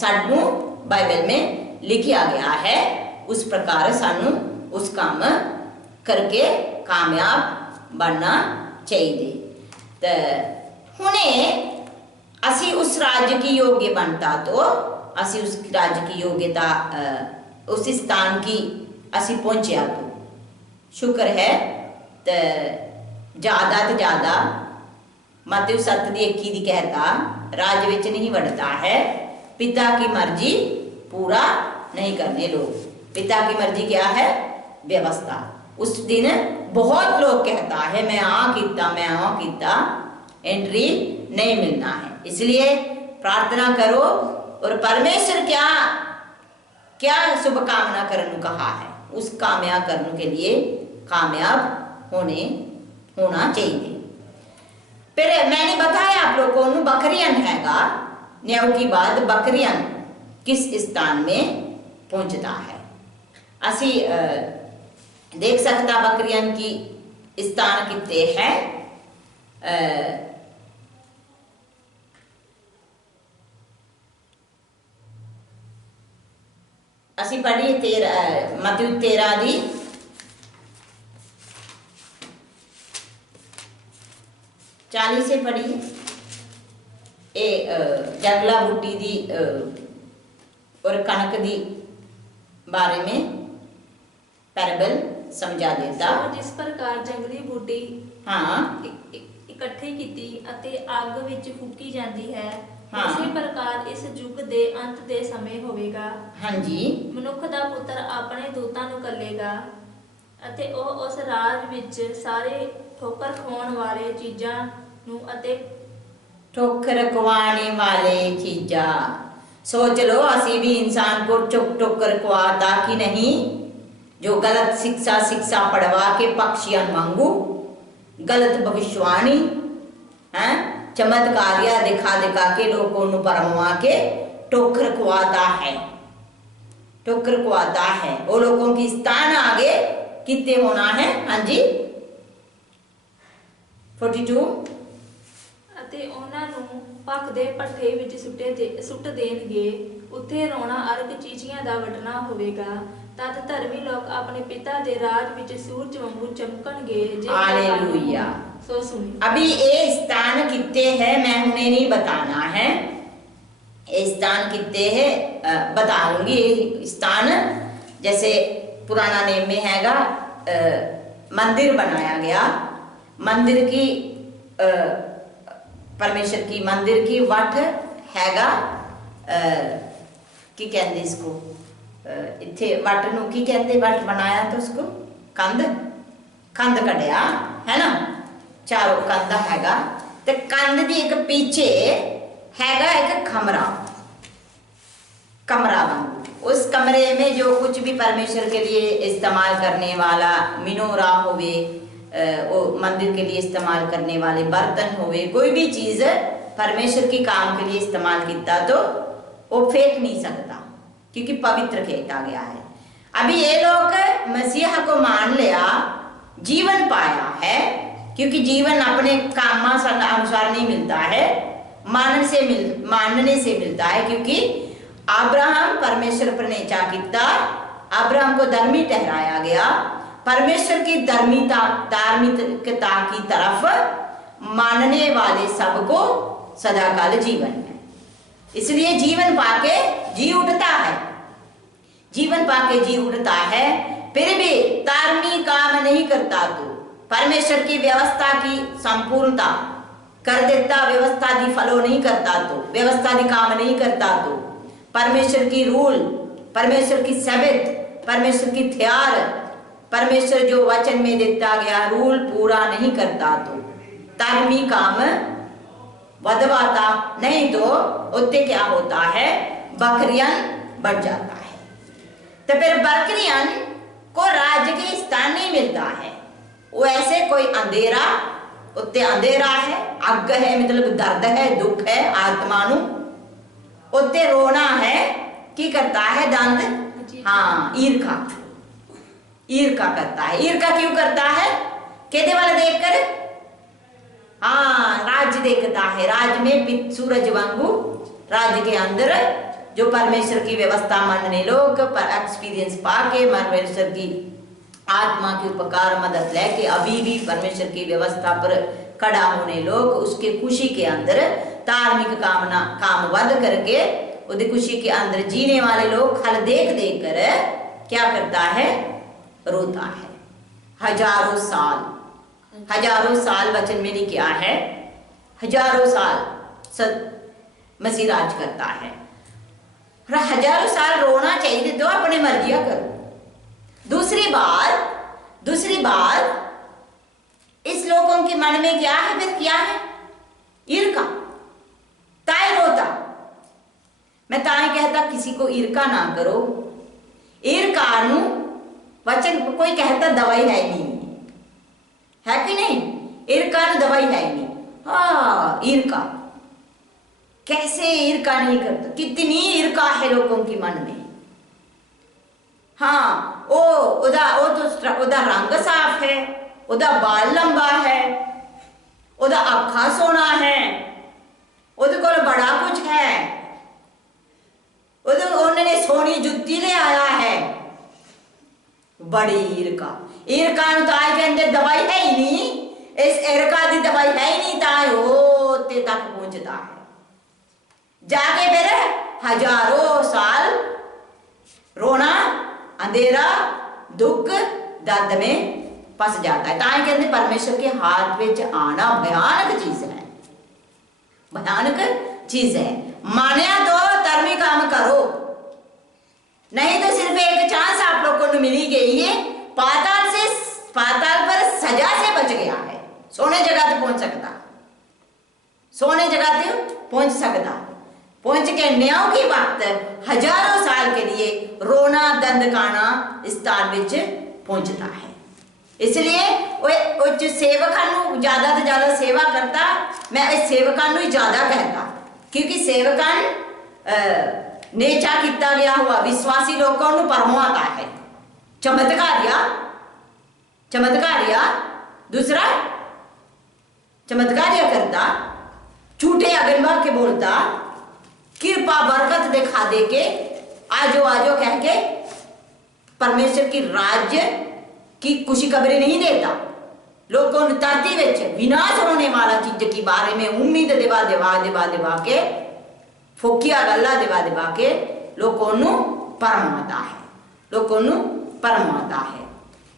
सानू बाइबल में लिखा गया है, उस प्रकार सानू उस काम करके कामयाब बनना चाहिए। तो हुणे असी उस राज्य की योग्य बनता तो असी उस राज्य की योग्यता उस स्थान की असी पहुंचा तो शुक्र है। तो ज़्यादा मत्ती 7:21 कहता राज विच नहीं बढ़ता है पिता की मर्जी पूरा नहीं करने लोग। पिता की मर्जी क्या है? व्यवस्था। उस दिन बहुत लोग कहता है मैं आ किता एंट्री नहीं मिलना है। इसलिए प्रार्थना करो और परमेश्वर क्या शुभ कामना करने कहा है उस कामयाब करने के लिए कामयाब होना चाहिए। फिर मैंने बताया आप लोगों को बकरियन हैगा, न्याय की बात बकरियन किस स्थान में पहुंचता है। असी देख सकता बकरियन की स्थान किते है ਅਸੀਂ ਪੜ੍ਹੀਏ 13 ਮਤਿਉ 13 ਦੀ 40 से पढ़िए। ये जंगला बूटी दी और कनक दी बारे में पैराबल समझा देता। जिस प्रकार जंगली बूटी हाँ इकट्ठी ਕੀਤੀ ਅਤੇ ਅੱਗ ਵਿੱਚ ਫੂਕੀ ਜਾਂਦੀ ਹੈ, हाँ ਉਸੇ ਪ੍ਰਕਾਰ ਇਸ ਯੁੱਗ ਦੇ ਅੰਤ ਦੇ ਸਮੇਂ ਹੋਵੇਗਾ। हाँ जी ਮਨੁੱਖ ਦਾ ਪੁੱਤਰ ਆਪਣੇ ਦੂਤਾਂ ਨੂੰ ਕੱਲੇਗਾ ਅਤੇ ਉਹ ਉਸ ਰਾਜ ਵਿੱਚ ਸਾਰੇ ਠੋਕਰ ਖਵਾਉਣ ਵਾਲੇ ਚੀਜ਼ਾਂ ਨੂੰ ਅਤੇ ठोकर खवाने वाले चीजा। सोच लो असी भी इंसान को ठोकर खवाता कि नहीं, जो गलत शिक्षा पढ़वा के पक्षियां मांगू, गलत भविष्यवाणी है, चमत्कारिया दिखा के लोगों को परमवा के ठोकर खवाता है, ठोकर खवाता है। वो लोगों की स्थान आगे कितने होना है। हाँ जी 42 ਅਤੇ ਉਹਨਾਂ ਨੂੰ ਭੱਖ ਦੇ ਭੱਠੇ ਵਿੱਚ ਸੁੱਟ ਦੇਣਗੇ, ਉੱਥੇ ਰੋਣਾ ਅਰਗ ਚੀਚੀਆਂ ਦਾ ਵੱਟਣਾ ਹੋਵੇਗਾ। ਤਦ ਧਰਮੀ ਲੋਕ ਆਪਣੇ ਪਿਤਾ ਦੇ ਰਾਜ ਵਿੱਚ ਸੂਰਜ ਵਾਂਗੂ ਚਮਕਣਗੇ। हालेलुया। सो सुनिए, अभी ये स्थान कितने हैं मैं उन्हें नहीं बताना है, ये स्थान कितने हैं बता दूंगी। ये स्थान जैसे पुराना नेम में हैगा मंदिर बनाया गया, मंदिर की परमेश्वर की मंदिर की वट हैगा की कहते इसको इत्थे वट नूं की कहते, वट बनाया तो उसको कंध कंध कढ़िया है ना, चारों कंध हैगा ते कंध दी एक पीछे हैगा एक कमरा, कमरा वांगू। उस कमरे में जो कुछ भी परमेश्वर के लिए इस्तेमाल करने वाला मिनोरा होवे, वो मंदिर के लिए इस्तेमाल करने वाले बर्तन होवे, कोई भी चीज परमेश्वर की काम के लिए इस्तेमाल किया तो वो फेंक नहीं सकता क्योंकि पवित्र खेता गया है। अभी ये लोग मसीहा को मान लिया, जीवन पाया है, क्योंकि जीवन अपने काम अनुसार नहीं मिलता है, मानने से मिलता है। क्योंकि अब्राहम परमेश्वर पर नेचा किया, अब्राहम को धर्मी ठहराया गया, परमेश्वर की धार्मिकता की तरफ मानने वाले सबको सदाकाल जीवन है। इसलिए जीवन पाके जी उठता है, जीवन पाके जी उठता है, फिर भी धार्मिक काम नहीं करता तो परमेश्वर की व्यवस्था की संपूर्णता कर देता, व्यवस्था दी फॉलो नहीं करता तो, व्यवस्था दी काम नहीं करता तो, परमेश्वर की रूल, परमेश्वर की सबत, परमेश्वर की थ्यार, परमेश्वर जो वचन में देता गया रूल पूरा नहीं करता तो धार्मिक काम बदवाता नहीं तो उससे क्या होता है, बकरियां बढ़ जाता है। तो फिर बकरियां को राज्य के स्थान नहीं मिलता है, वो ऐसे कोई अंधेरा, उत्ते अंधेरा है, अग है, मतलब दर्द है, दुख है आत्मा नू, उत्ते रोना है, की करता है दंद, हाँ ईर्खा, ईर्खा करता है। ईर्खा क्यों करता है, केदे वाले देखकर, हाँ राज्य देखता है, राज में सूरज वांगू राज्य के अंदर जो परमेश्वर की व्यवस्था मानने लोग पर एक्सपीरियंस पाके परमेश्वर की आत्मा की उपकार मदद लेके अभी भी परमेश्वर की व्यवस्था पर खड़ा होने लोग उसके खुशी के अंदर धार्मिक कामना कामवध करके उस खुशी के अंदर जीने वाले लोग खल देख देख कर क्या करता है, रोता है। हजारों साल वचन में लिखा है, हजारों साल मसीह राज करता है, हजारों साल रोना चाहिए तो अपने मर्जियां करो। दूसरी बात इस लोगों के मन में क्या है, फिर क्या है, ईर्खा, ताई रोता। मैं ताई कहता किसी को ईर्खा ना करो, ईर्खा नू वचन कोई कहता दवाई है ही नहीं, है कि नहीं, ईर्खा नू दवाई है ही नहीं। हाँ ईर्खा, कैसे ईर्खा नहीं करता, कितनी ईर्खा है लोगों के मन में। हाँ वो तो रंग साफ है, ਉਹਦਾ ਬਾਲ ਲੰਬਾ ਹੈ, ਉਹਦਾ ਅੱਖਾਂ ਸੋਹਣਾ ਹੈ, ਉਹਦੇ ਕੋਲ ਬੜਾ ਕੁਝ ਹੈ, ਉਹਨੇ ਸੋਹਣੀ ਜੁੱਤੀ ਲੈ ਆਇਆ ਹੈ। ਬੜੀ ਈਰਖਾ, ਈਰਖਾ ਨੂੰ ਤਾਂ ਕਹਿੰਦੇ ਦਵਾਈ ਹੈ ਹੀ ਨਹੀਂ, ਇਸ ਈਰਖਾ ਦੀ ਦਵਾਈ ਹੈ ਹੀ ਨਹੀਂ, ਤਾਂ ਉਹ ਤੇ ਤੱਕ ਪਹੁੰਚਦਾ ਹੈ। जाके फिर हजारों साल रोना, अंधेरा, दुख, दर्द में फंस जाता है। ताई कहते परमेश्वर के हाथ में आना भयानक चीज है, भयानक चीज है। मानिया तो धर्मी काम करो, नहीं तो सिर्फ एक चांस आप लोगों को मिली गई है, पाताल पर सजा से बच गया है, सोने जगह तक पहुंच सकता, सोने जगह तक पहुंच सकता, पहुंच के न्याय के वक्त हजारों साल के लिए रोना दंड काना स्थान विच पहुंचता है। इसलिए वो सेवकां नूं ज्यादा तो ज्यादा सेवा करता, मैं इस सेवकां नूं ही ज्यादा कहता, क्योंकि सेवकां नेचा किया गया हुआ विश्वासी लोगों नूं परमाता है। चमत्कारिया दूसरा चमत्कारिया करता, झूठे अगनवा के बोलता, कृपा बरकत दिखा दे के आजो आजो कह के परमेश्वर की राज्य की खुशी खबरें नहीं देता। लोगों ने धरती विच विनाश होने वाला चीज के बारे में उम्मीद दिवा के फूकिया गल्ला दिवा के लोगों नूं परमाता है, लोगों नूं परमाता है।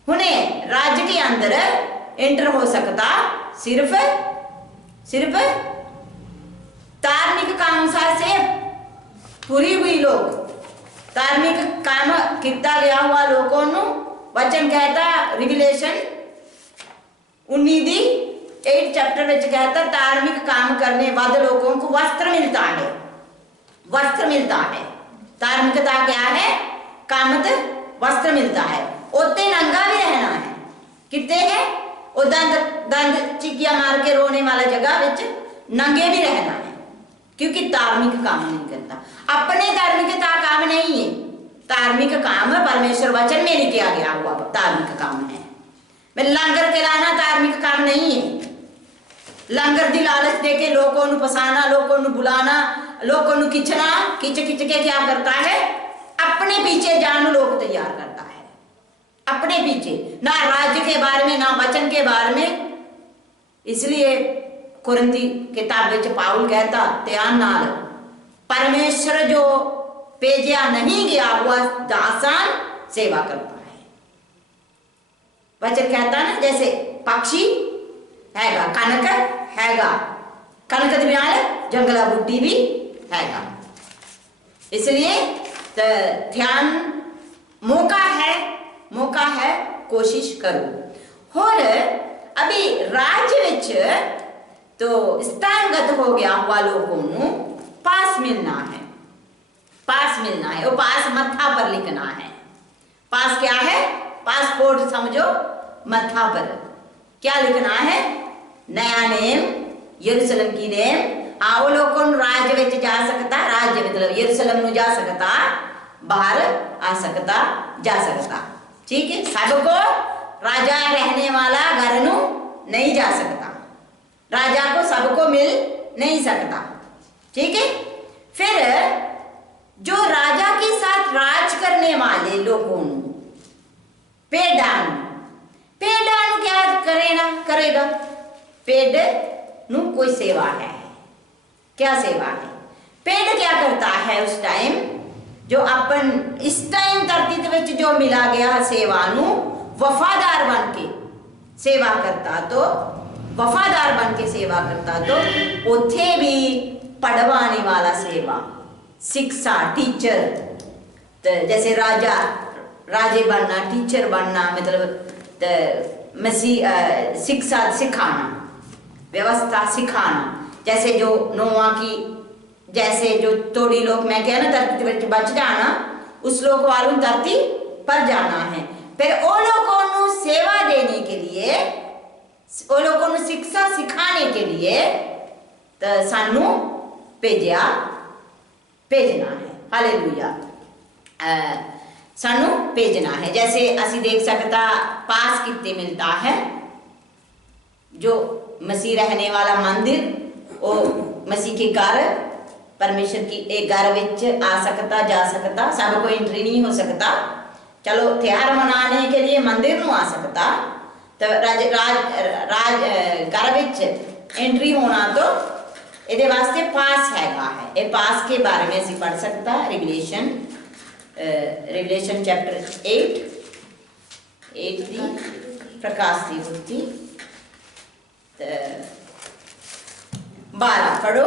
हुणे राज्य के अंदर एंटर हो सकता सिर्फ धार्मिक काम से पूरी हुई लोग, धार्मिक काम किया गया हुआ लोगों को वचन कहता रिविलेशन 19 चैप्टर में कहता धार्मिक काम करने वाले लोगों को वस्त्र मिलता है, वस्त्र मिलता है। धार्मिकता क्या है? कामत वस्त्र मिलता है। ओते नंगा भी रहना है, कितने है वो दंद चिकिया मार के रोने वाला जगह विच नंगे भी रहना है, क्योंकि धार्मिक काम नहीं करता। अपने धार्मिकता काम नहीं है, धार्मिक काम परमेश्वर वचन में नहीं किया गया हुआ धार्मिक काम है। मैं लंगर खिलाना धार्मिक काम नहीं है। लंगर दी लालच देके लोगों को फसाना, लोगों को बुलाना, लोगों को खिंचना, खिंच के क्या करता है? अपने पीछे जान लोग तैयार करता है, अपने पीछे, ना राज्य के बारे में ना वचन के बारे में। इसलिए कुरिन्थी किताब में पाउल कहता ध्यान नाल, परमेश्वर जो भेजा नहीं गया हुआ दासान सेवा करता है। वचन कहता ना जैसे पक्षी हैगा, कनक हैगा, कनक दे नाल जंगला बूटी भी हैगा। इसलिए ध्यान मौका है कोशिश करो। और अभी राज्य विच तो स्थानगत हो गया हुआ लोगों को पास मिलना है, पास मिलना है। वो पास मत्था पर लिखना है। पास क्या है? पासपोर्ट समझो, मत्था पर क्या लिखना है? नया नेम, यरूशलेम की नेम। आओ लोगों राज्य विच जा सकता, राज्य मतलब यरूशलेम में जा सकता, बाहर आ सकता, जा सकता। ठीक है, सबको राजा रहने वाला घर नू नहीं जा सकता, राजा को सबको मिल नहीं सकता। ठीक है, फिर जो राजा के साथ राज करने वाले लोगों पेडानु क्या करेगा? पेड नु कोई सेवा है। क्या सेवा है? पेड़ क्या करता है उस टाइम? जो अपन इस टाइम धरती विच जो मिला गया सेवा नु वफादार बन के सेवा करता, तो वफादार बन के सेवा करता तो उथे भी पढ़वाने वाला सेवा, शिक्षा, टीचर। तो जैसे राजे बनना, टीचर बनना, मतलब शिक्षा सिखाना, व्यवस्था सिखाना। जैसे जो नोआ की, जैसे जो तोड़ी लोग मैं क्या ना धरती पर बच जाना, उस लोग वालों धरती पर जाना है। फिर वो लोगों को सेवा देने के लिए, वो लोगों को शिक्षा सिखाने के लिए तो सानू भेजना है। हालेलुया, सानू भेजना है। जैसे असी देख सकता पास कितने मिलता है, जो मसीह रहने वाला मंदिर, वो मसीह के घर, परमेश्वर की एक घर विच आ सकता, जा सकता, सब कोई एंट्री नहीं हो सकता। चलो त्योहार मनाने के लिए मंदिर नूं आ सकता, तो घर विच एंट्री होना तो ये वास्ते पास हैगा है। ये पास के बारे में असीं पढ़ सकता रिवलेशन चैप्टर 8 दी प्रकाश की पुस्तक 12 पढ़ो,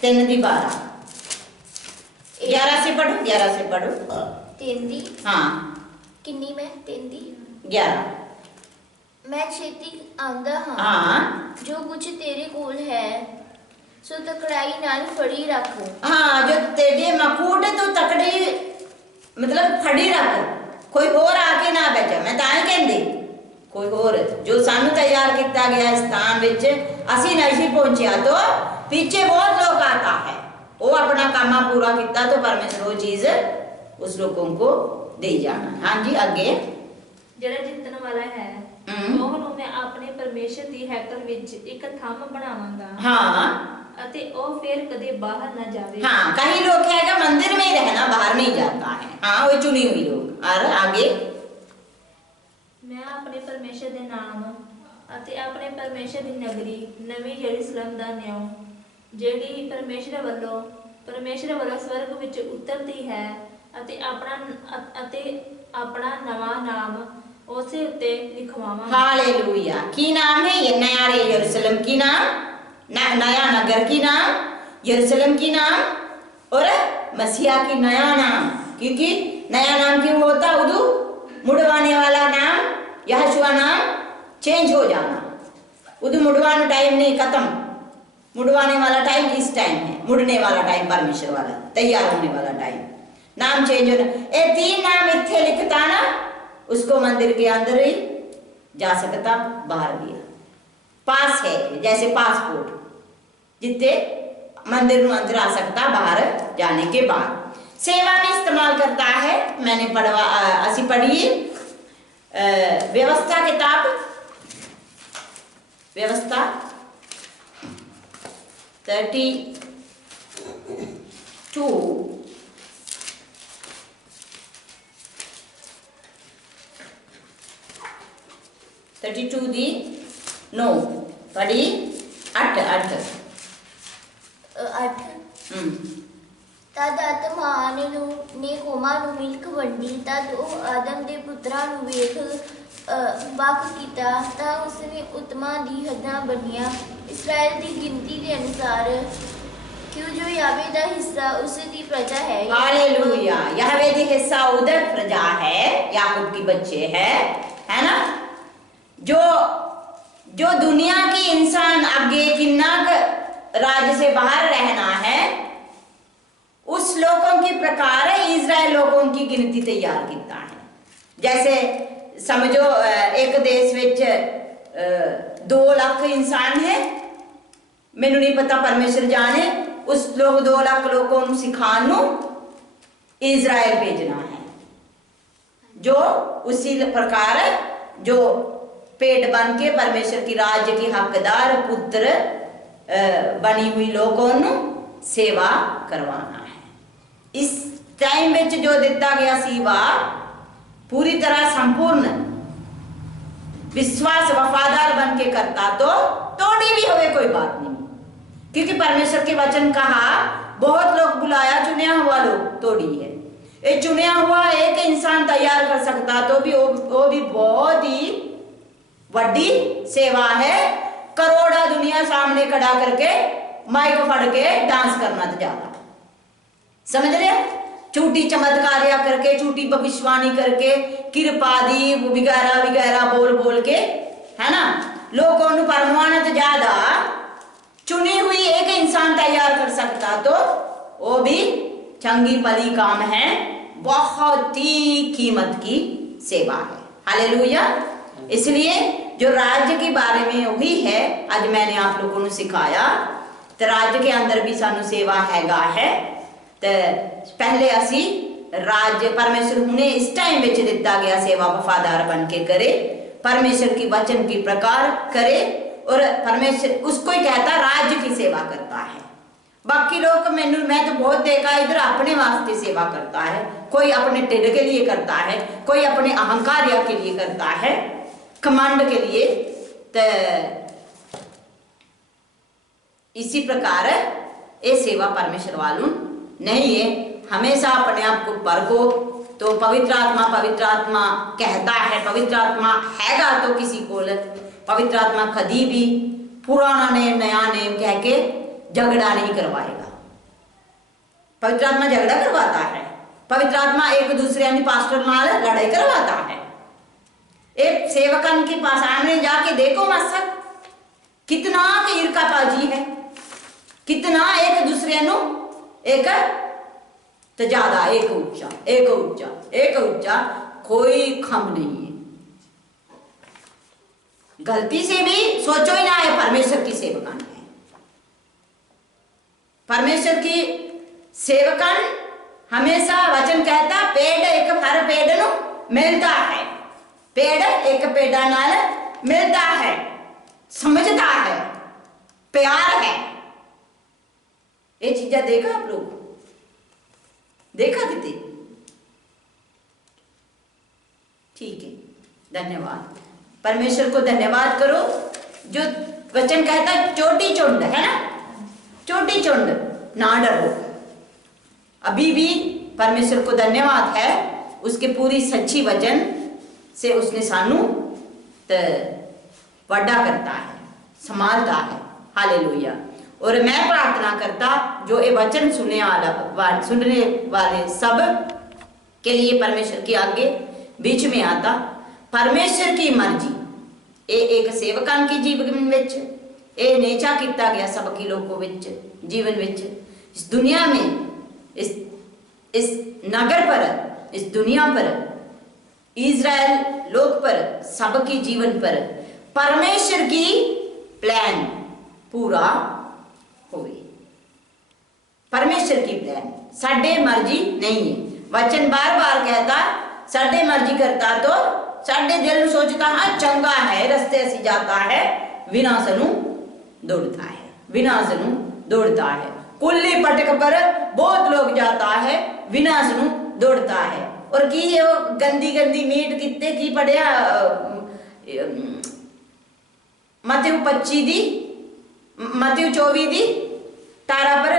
3 दी 12, 11 से पढ़ो, 11 से पढ़ो। 3 दी हाँ किन्नी मैं 3 दी 11। मैं छेती आंदा हाँ, हाँ जो कुछ तेरे कोल है सो तकड़ाई नाल फड़ी रख। हाँ, जो तेरे मकूट तो तकड़ी मतलब फड़ी रख, कोई और आके ना बैठे। मैं तां कहंदी कोई और जो सानू तैयार किया गया स्थान विच असीं नहीं पहुंचिया तो पीछे बहुत लोग आता है, वो अपना काम पूरा किया तो परमेश्वर वो चीज उस लोगों को दे जाना। हाँ जी आगे। ਜਿਹੜਾ ਜਿੱਤਣ ਵਾਲਾ ਹੈ ਉਹਨੂੰ ਮੈਂ ਆਪਣੇ ਪਰਮੇਸ਼ਰ ਦੀ ਹੈਕਲ ਵਿੱਚ ਇੱਕ ਥੰਮ ਬਣਾਵਾਂਗਾ। हाँ ਅਤੇ ਉਹ ਫਿਰ ਕਦੇ ਬਾਹਰ ਨਾ ਜਾਵੇ। हाँ, कई लोग कहेगा मंदिर में ही रहना, बाहर नहीं जाता है। हाँ वो चुनी हुई लोग। और आगे ਮੈਂ ਆਪਣੇ ਪਰਮੇਸ਼ਰ ਦੇ ਨਾਮ ਅਤੇ ਆਪਣੇ ਪਰਮੇਸ਼ਰ ਦੀ ਨਗਰੀ ਨਵੀਂ ਯਰੂਸ਼ਲਮ ਦਾ ਨਿਉ ਜਿਹੜੀ ਪਰਮੇਸ਼ਰ ਵੱਲੋਂ ਸਵਰਗ ਵਿੱਚ ਉਤਰਦੀ ਹੈ ਅਤੇ ਆਪਣਾ ਨਵਾਂ ਨਾਮ ਉਸੇ ਉੱਤੇ लिखवावांगा। हालेलुया। की नाम है ये? नया यरूशलेम की नाम, नया नगर की नाम, यरूशलेम की नाम और मसीहा की नया नाम। क्योंकि नया नाम क्यों होता? उदू मुड़वाने वाला नाम यहोशुआ नाम चेंज हो जाना। उदू मुड़वाने टाइम नहीं, खत्म। मुड़वाने वाला टाइम इस टाइम है, मुड़ने वाला टाइम परमेश्वर वाला, तैयार होने वाला टाइम, नाम चेंज होना। ये 3 नाम इत्थे लिखता ना, उसको मंदिर के अंदर ही जा सकता, बाहर भी पास है, जैसे पासपोर्ट जितने मंदिर में अंदर आ सकता, बाहर जाने के बाद सेवा में इस्तेमाल करता है। मैंने असी पढ़ी व्यवस्था किताब, व्यवस्था 32 दी 9 पढ़ी 8 तद आत्मान ने कोमा ਨੂੰ ਮਿਲਕ ਵੰਡੀ। ਤਦ ਉਹ ਆਦਮ ਦੇ ਪੁੱਤਰਾਂ ਨੂੰ ਵੇਖ ਵੱਖ ਕੀਤਾ ਤਾਂ ਉਸਨੇ ਉਤਮਾ ਦੀ ਹੱਦਾਂ ਬੰਨੀਆਂ ਇਸਰਾਇਲ ਦੀ ਗਿਣਤੀ ਦੇ ਅਨੁਸਾਰ, क्यों जो यावे दा हिस्सा उसी दी प्रजा है। हालेलुया। यावे दी हिस्सा उधर प्रजा है, याकूब की बच्चे है ना। जो दुनिया की इंसान आगे किन्ना राज्य से बाहर रहना है, उस लोगों के प्रकार इजराइल लोगों की गिनती तैयार किया है। जैसे समझो एक देश विच 2 लाख इंसान है, मैनू नहीं पता, परमेश्वर जाने। उस लोग 2 लाख लोगों को सिखाने इजराइल भेजना है, जो उसी प्रकार जो पेट बन के परमेश्वर की राज्य की हकदार पुत्र बनी हुई लोगों को सेवा करवाना है। इस टाइम में जो दिता गया सेवा पूरी तरह संपूर्ण विश्वास वफादार बन के करता तो थोड़ी भी होवे कोई बात नहीं, क्योंकि परमेश्वर के वचन कहा बहुत लोग बुलाया, चुनिया हुआ लोग थोड़ी है। ये चुनिया हुआ एक इंसान तैयार कर सकता तो भी वो भी बहुत ही बड़ी सेवा है। करोड़ा दुनिया सामने खड़ा करके माइक फड़ के डांस करना तो ज्यादा, समझ रहे? झूठी चमत्कारिया करके, झूठी भविष्यवाणी करके, कृपा दी वगैरह वगैरह बोल के, है ना, लोगों को परमाणु तो ज्यादा चुनी हुई एक इंसान तैयार कर सकता तो वो भी चंगी भली काम है, बहुत ही कीमत की सेवा है। हालेलुया। इसलिए जो राज्य के बारे में वही है आज मैंने आप लोगों को सिखाया। तो राज्य के अंदर भी सानू सेवा हैगा है। तो पहले असी राज्य परमेश्वर ने इस टाइम में दिता गया सेवा वफादार बन के करे, परमेश्वर की वचन की प्रकार करे, और परमेश्वर उसको ही कहता राज्य की सेवा करता है। बाकी लोग मैं तो बहुत देखा इधर अपने वास्ते सेवा करता है, कोई अपने टिड के लिए करता है, कोई अपने अहंकार के लिए करता है, कमांड के लिए। तो इसी प्रकार ये सेवा परमेश्वर वालों नहीं है। हमेशा अपने आप को परखो। तो पवित्र आत्मा कहता है, पवित्र आत्मा हैगा तो किसी को पवित्र आत्मा कभी भी पुराना नेम नया नेम कह के झगड़ा नहीं करवाएगा। पवित्र आत्मा झगड़ा करवाता है, पवित्र आत्मा एक दूसरे यानी पास्टर नाल लड़ाई करवाता है। एक सेवकन के पास आमने जाके देखो मास्टर, कितना ईर्खाबाजी है, कितना एक दूसरे नु एक तो ज्यादा एक ऊंचा कोई खम नहीं है। गलती से भी सोचो ही ना है परमेश्वर की सेवकन है। परमेश्वर की सेवकन हमेशा वचन कहता पेड़ एक हर पेड़ नु मिलता है, पेड़ एक पेड़ा नाल मिलता है, समझता है, प्यार है। ये चीजें देखा आप लोग, देखा कितनी? ठीक है, धन्यवाद। परमेश्वर को धन्यवाद करो जो वचन कहता चोटी चुंड है ना, चोटी चुंड ना डरो। अभी भी परमेश्वर को धन्यवाद है, उसके पूरी सच्ची वचन से उसने सानू वड्डा करता है, संभालता है। हालेलुया। और मैं प्रार्थना करता जो ये वचन सुनने वाले सब के लिए परमेश्वर के आगे बीच में आता, परमेश्वर की मर्जी ये एक सेवकान की जीवन विच ये नेचा किया गया सबकी लोगों विच जीवन विच, इस दुनिया में इस नगर पर, इस दुनिया पर, इज़राइल लोग पर, सबकी जीवन पर परमेश्वर की प्लान पूरा होवे। परमेश्वर की प्लान साडे मर्जी नहीं है। वचन बार बार कहता साडे मर्जी करता तो साडे दिल में सोचता हाँ चंगा है, रस्ते ऐसी जाता है, विनाश नू दौड़ता है, विनाश नू दौड़ता है। कुल्ली पटक पर बहुत लोग जाता है, विनाश नू दौड़ता है। और की ये गंदी गंदी मीट कितने की पढ़िया मत्ती 25 दी, मत्ती 24 दी तारा पर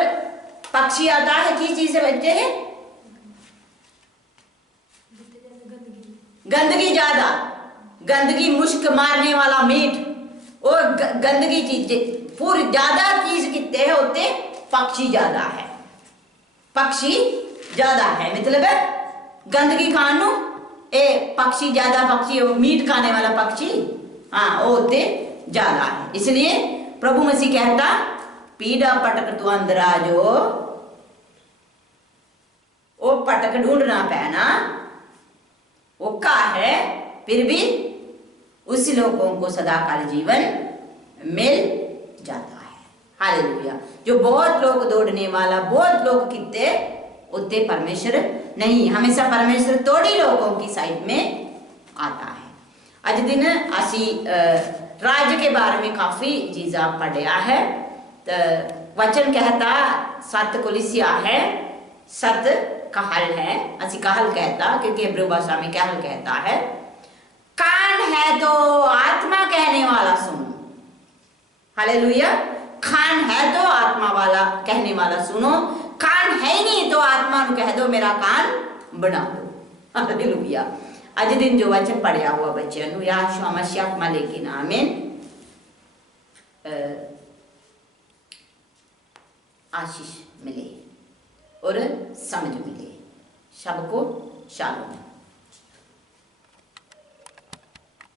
पक्षी आता है, की चीज से बच्चे है गंदगी, ज्यादा गंदगी, मुश्क मारने वाला मीट और गंदगी चीजें पूरी ज्यादा चीज कितने है होते, पक्षी ज्यादा है, पक्षी ज्यादा है, मतलब गंदगी खानू ए पक्षी ज्यादा, पक्षी मीट खाने वाला पक्षी हाँ वो होते ज्यादा है। इसलिए प्रभु मसीह कहता पीड़ा पटक तू अंदर आ जो, वो पटक ढूंढना पैना वो का है, फिर भी उस लोगों को सदाकाल जीवन मिल जाता है। हालेलुया। जो बहुत लोग दौड़ने वाला, बहुत लोग कितने उतने परमेश्वर नहीं, हमेशा परमेश्वर थोड़ी लोगों की साइड में आता है। आज दिन असी राज्य के बारे में काफी चीजा पढ़िया है। तो वचन कहता 7 कलीसिया है, 7 कहल है, असी कहल कहता क्योंकि इब्रू भाषा में कहल कहता है। कान है तो आत्मा कहने वाला सुनो। हालेलुया। कान है तो आत्मा वाला कहने वाला सुनो, कान है ही नहीं तो आत्मा को कह दो मेरा कान बना दो। हालेलुया। आज दिन जो वचन पढ़िया हुआ बच्चों यहोशू मसीह लेकिन आमीन आशीष मिले और समझ मिले। सबको शालोम।